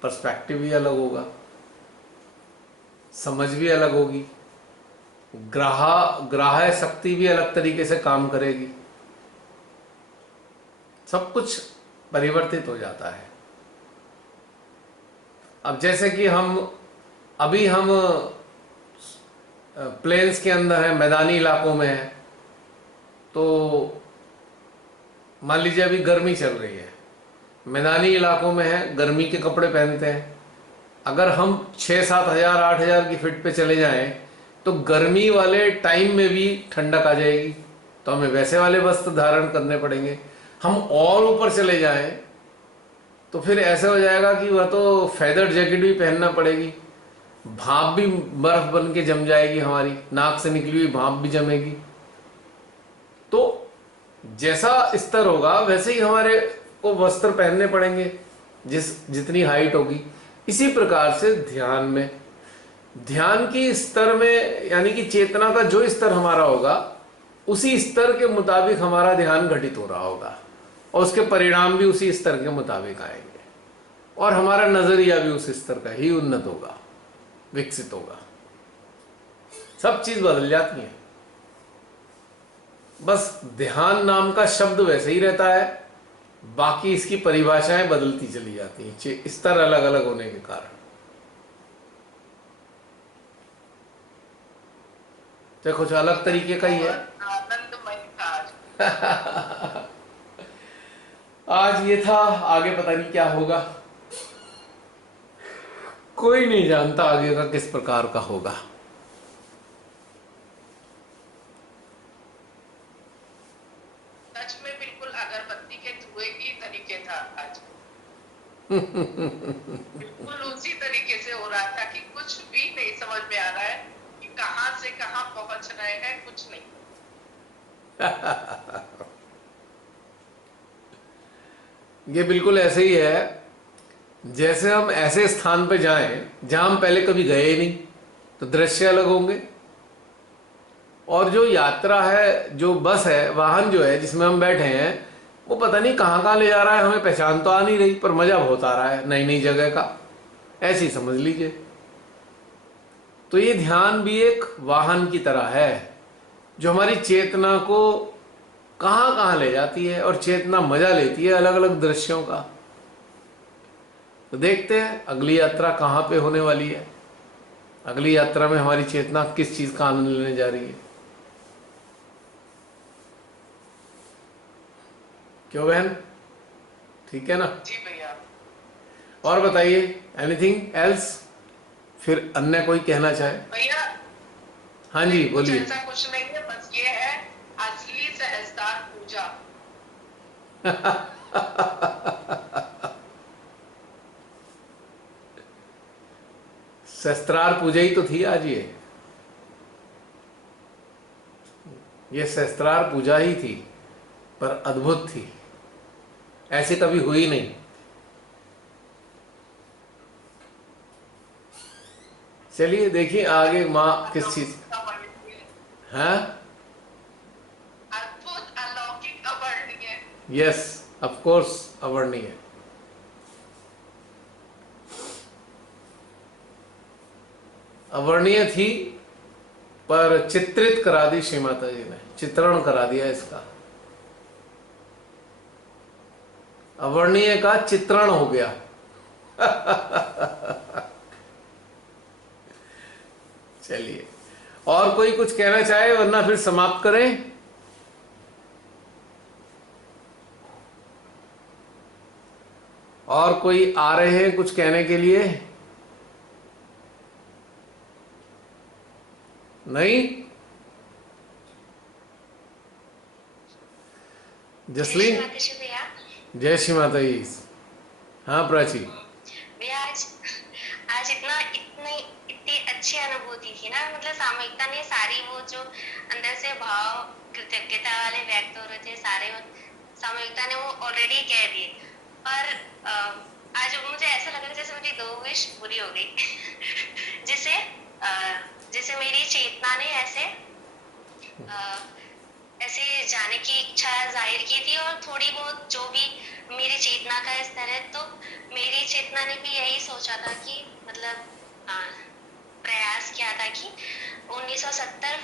पर्सपेक्टिव भी अलग होगा, समझ भी अलग होगी, ग्राह्य शक्ति भी अलग तरीके से काम करेगी, सब कुछ परिवर्तित हो जाता है। अब जैसे कि हम प्लेन्स के अंदर हैं, मैदानी इलाकों में हैं, तो मान लीजिए अभी गर्मी चल रही है, मैदानी इलाकों में है, गर्मी के कपड़े पहनते हैं। अगर हम 6-7 हज़ार 8 हज़ार की फीट पे चले जाएं तो गर्मी वाले टाइम में भी ठंडक आ जाएगी, तो हमें वैसे वाले वस्त्र धारण करने पड़ेंगे। हम और ऊपर चले जाएं तो फिर ऐसे हो जाएगा कि वह तो फेदर जैकेट भी पहनना पड़ेगी, भाप भी बर्फ बन के जम जाएगी, हमारी नाक से निकली हुई भाप भी जमेगी। तो जैसा स्तर होगा वैसे ही हमारे को वस्त्र पहनने पड़ेंगे, जितनी हाइट होगी। इसी प्रकार से ध्यान की स्तर में, यानी कि चेतना का जो स्तर हमारा होगा उसी स्तर के मुताबिक हमारा ध्यान घटित हो रहा होगा, और उसके परिणाम भी उसी स्तर के मुताबिक आएंगे, और हमारा नजरिया भी उस स्तर का ही उन्नत होगा, विकसित होगा। सब चीज बदल जाती है, बस ध्यान नाम का शब्द वैसे ही रहता है, बाकी इसकी परिभाषाएं बदलती चली जाती हैं स्तर अलग अलग होने के कारण। तो कुछ अलग तरीके का ही है। आनंदमय था आज ये था, आगे पता नहीं क्या होगा, कोई नहीं जानता आगे का किस प्रकार का होगा। सच में बिल्कुल अगरबत्ती के धुएं की तरीके था आज। बिल्कुल उसी तरीके से हो रहा था कि कुछ भी नहीं समझ में आ रहा है कि कहां से कहां पहुंच रहे हैं, कुछ नहीं। ये बिल्कुल ऐसे ही है जैसे हम ऐसे स्थान पे जाएं जहां हम पहले कभी गए ही नहीं, तो दृश्य अलग होंगे। और जो यात्रा है, जो बस है, वाहन जो है जिसमें हम बैठे हैं, वो पता नहीं कहाँ कहाँ ले जा रहा है, हमें पहचान तो आ नहीं रही, पर मजा बहुत आ रहा है नई नई जगह का, ऐसी समझ लीजिए। तो ये ध्यान भी एक वाहन की तरह है जो हमारी चेतना को कहाँ कहाँ ले जाती है, और चेतना मजा लेती है अलग अलग दृश्यों का। तो देखते हैं अगली यात्रा कहाँ पे होने वाली है, अगली यात्रा में हमारी चेतना किस चीज का आनंद लेने जा रही है। क्यों बहन, ठीक है ना? जी भैया। और बताइए, एनीथिंग एल्स, फिर अन्य कोई कहना चाहे? भैया हाँ जी कुछ बोलिए। ऐसा कुछ नहीं है, बस ये है असली सहस्त्रार पूजा। सहस्त्रार पूजा ही तो थी आज ये सहस्त्रार पूजा ही थी, पर अद्भुत थी, ऐसी कभी हुई नहीं। चलिए देखिए आगे माँ किस चीज, हाँ, अद्भुत, अलौकिक, अवर्णनीय। यस ऑफ कोर्स, अवर्णनीय। अवर्णीय थी पर चित्रित करा दी श्री माता जी ने, चित्रण करा दिया इसका। अवर्णीय का चित्रण हो गया। चलिए, और कोई कुछ कहना चाहे, वरना फिर समाप्त करें। और कोई आ रहे हैं कुछ कहने के लिए? नहीं? जसलीन, भैया जय श्री माता जी। हाँ प्राची, भैया आज इतनी अच्छी अनुभूति थी ना, मतलब सामूहिकता ने सारी वो जो अंदर से भाव कृतज्ञता वाले व्यक्त हो रहे थे सारे, सामूहिकता ने वो ऑलरेडी कह दिए। पर आज मुझे ऐसा लग रहा है जैसे मेरी 2 विश पूरी हो गई। जैसे मेरी चेतना ने ऐसे जाने की इच्छा जाहिर की थी, और थोड़ी बहुत जो भी मेरी चेतना का स्तर है, तो मेरी चेतना ने भी यही सोचा था कि मतलब प्रयास किया था कि 1970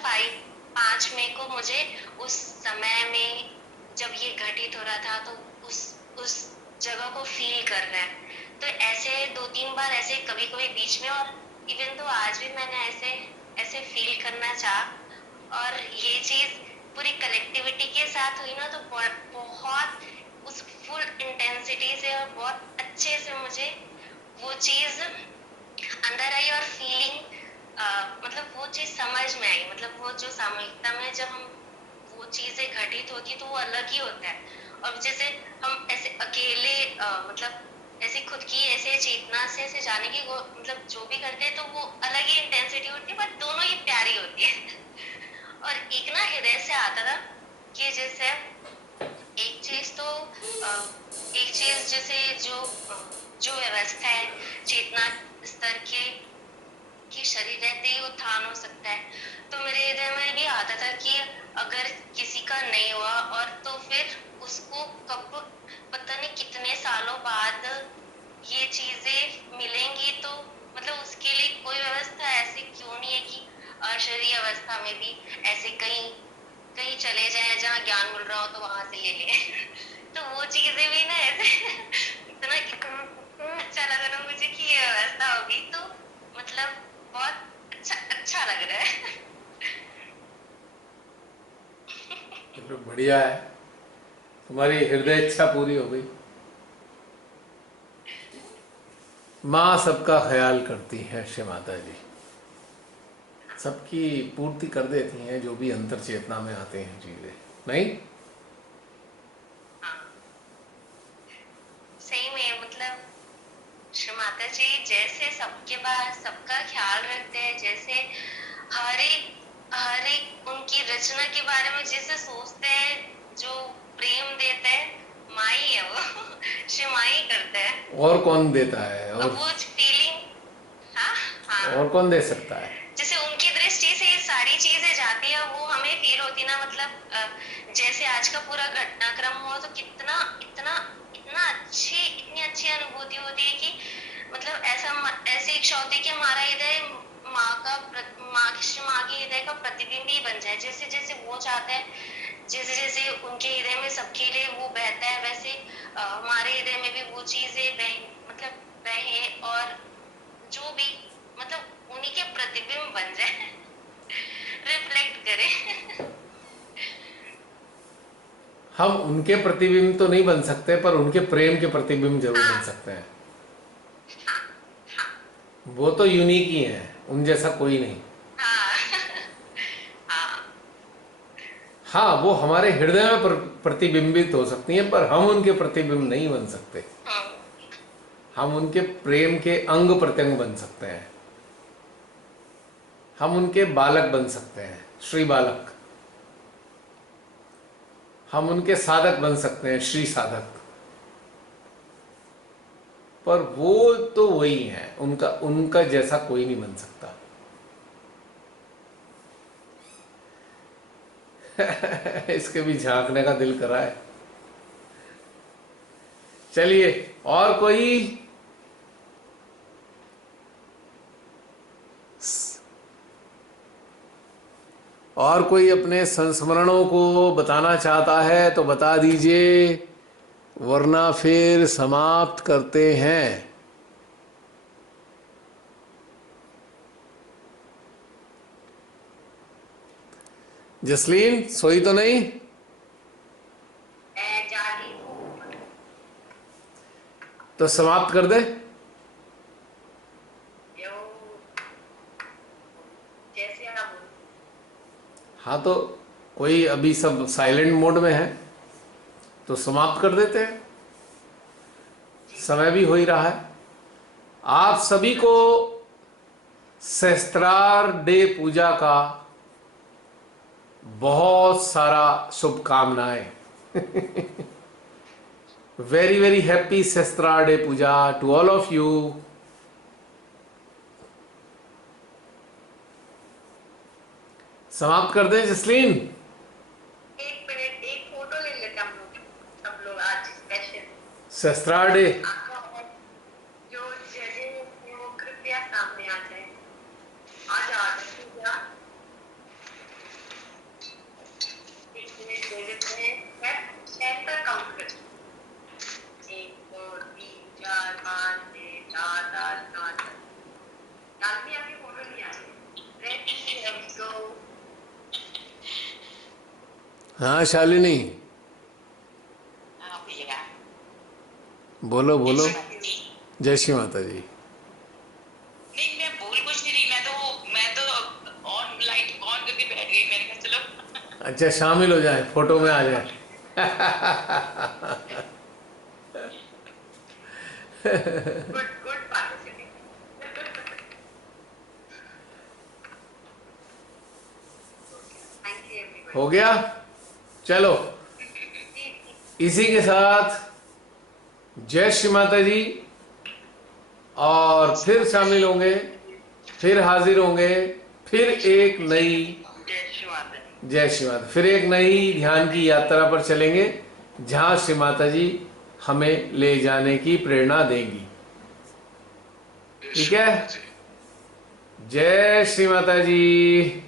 5 मई को मुझे उस समय में जब ये घटित हो रहा था, तो उस जगह को फील करना है। तो ऐसे 2-3 बार ऐसे कभी कभी बीच में, और इवन तो आज भी मैंने ऐसे फील करना चाहा। और ये चीज पूरी कलेक्टिविटी के साथ हुई ना, तो बहुत उस फुल इंटेंसिटी से और बहुत अच्छे से मुझे वो चीज अंदर आई, और फीलिंग मतलब वो चीज समझ में आई। मतलब वो जो सामूहिकता में जब हम वो चीजें घटित होती तो वो अलग ही होता है। और जैसे हम ऐसे अकेले मतलब ऐसे खुद की ऐसे चेतना से ऐसे जाने की मतलब जो भी करते हैं, तो वो अलग ही इंटेंसिटी होती है, बट दोनों ही प्यारी होती है। और एक ना हृदय से आता था कि जैसे एक चीज जैसे जो व्यवस्था है चेतना स्तर के शरीर रहते ही उत्थान हो सकता है। तो मेरे हृदय में भी आता था कि अगर किसी का नहीं हुआ, और तो फिर उसको कब पता नहीं कितने सालों बाद ये चीजें मिलेंगी, तो मतलब उसके लिए कोई व्यवस्था ऐसे क्यों नहीं है कि अशरीरी अवस्था में भी ऐसे कहीं चले जाए जहाँ ज्ञान मिल रहा हो तो वहां से ले ले। तो वो चीजें भी ना ऐसे इतना अच्छा लग रहा मुझे कि ये व्यवस्था होगी, तो मतलब बहुत अच्छा लग रहा है। तो बढ़िया है, तुम्हारी हृदय इच्छा पूरी हो गई। माँ सबका ख्याल करती है श्री माता जी, सबकी पूर्ति कर देती हैं जो भी अंतर चेतना में आते हैं चीजें, नहीं? सही में मतलब श्री माता जी जैसे सबके बाद सबका ख्याल रखते हैं, जैसे हर एक उनकी रचना के बारे में जैसे सोचते हैं, जो प्रेम देता है माई है वो। श्री माई करता है। और कौन देता है? और वो फीलिंग, हाँ हाँ, और कौन दे सकता है? जैसे उनकी दृष्टि से ये सारी चीजें जाती है, वो हमें फील होती ना। मतलब जैसे आज का पूरा घटनाक्रम हुआ, तो इतनी अच्छी अनुभूति होती है कि मतलब ऐसे इच्छा होती है कि हमारा हृदय माँ के हृदय का प्रतिबिंब ही बन जाए। जैसे जैसे वो चाहते हैं, जैसे जैसे उनके हृदय में सबके लिए वो बहता है, वैसे हमारे हृदय में भी वो चीजें बहे, और जो भी मतलब उन्हीं के प्रतिबिंब बन जाए, रिफ्लेक्ट करे। हम उनके प्रतिबिंब तो नहीं बन सकते, पर उनके प्रेम के प्रतिबिंब जरूर बन सकते हैं। वो तो यूनिक ही है, उन जैसा कोई नहीं। हाँ, वो हमारे हृदय में प्रतिबिंबित हो सकती हैं, पर हम उनके प्रतिबिंब नहीं बन सकते। हम उनके प्रेम के अंग प्रत्यंग बन सकते हैं, हम उनके बालक बन सकते हैं, श्री बालक। हम उनके साधक बन सकते हैं, श्री साधक। पर वो तो वही है, उनका जैसा कोई नहीं बन सकता। इसके भी झांकने का दिल करा है। चलिए, और कोई और कोई अपने संस्मरणों को बताना चाहता है तो बता दीजिए, वरना फिर समाप्त करते हैं। जसलीन सोई तो नहीं? मैं जागी हूँ। तो समाप्त कर दे। जो जैसे आप बोलो। हाँ, तो कोई अभी सब साइलेंट मोड में है तो समाप्त कर देते हैं, समय भी हो ही रहा है। आप सभी को सहस्त्रार डे पूजा का बहुत सारा शुभकामनाएं। Very very happy Sahasrara day puja to all of you. समाप्त कर दें जसलीन? एक मिनट, एक फोटो ले लेते हम लोग, सब लोग आज स्पेशल। सहस्त्रार डे जो जगह वो कृपया सामने आ जाए। आ जाओ। एक मिनट दे देते हैं। मैं 10 तक काउंट करती हूँ। 1 2 3 4 5 6 7 8 9 10। डालती आपकी फोटो नहीं आ रही। Ready, let's go. हाँ शालिनी, हाँ भैया। बोलो बोलो। जय श्री माता दी। जय श्री माता जी। नहीं, मैं बोल कुछ नहीं रही, मैं तो ऑन लाइट ऑन करके बैठ गई। मैंने कहा चलो। अच्छा, शामिल हो जाए, फोटो में आ जाए। Good good participate. Thank you everyone. हो गया? चलो, इसी के साथ जय श्री माता जी। और फिर शामिल होंगे, फिर हाजिर होंगे, फिर एक नई जय श्री माता दी। जय श्री माता, फिर एक नई ध्यान की यात्रा पर चलेंगे जहां श्री माता जी हमें ले जाने की प्रेरणा देंगी। ठीक है? जय श्री माता जी।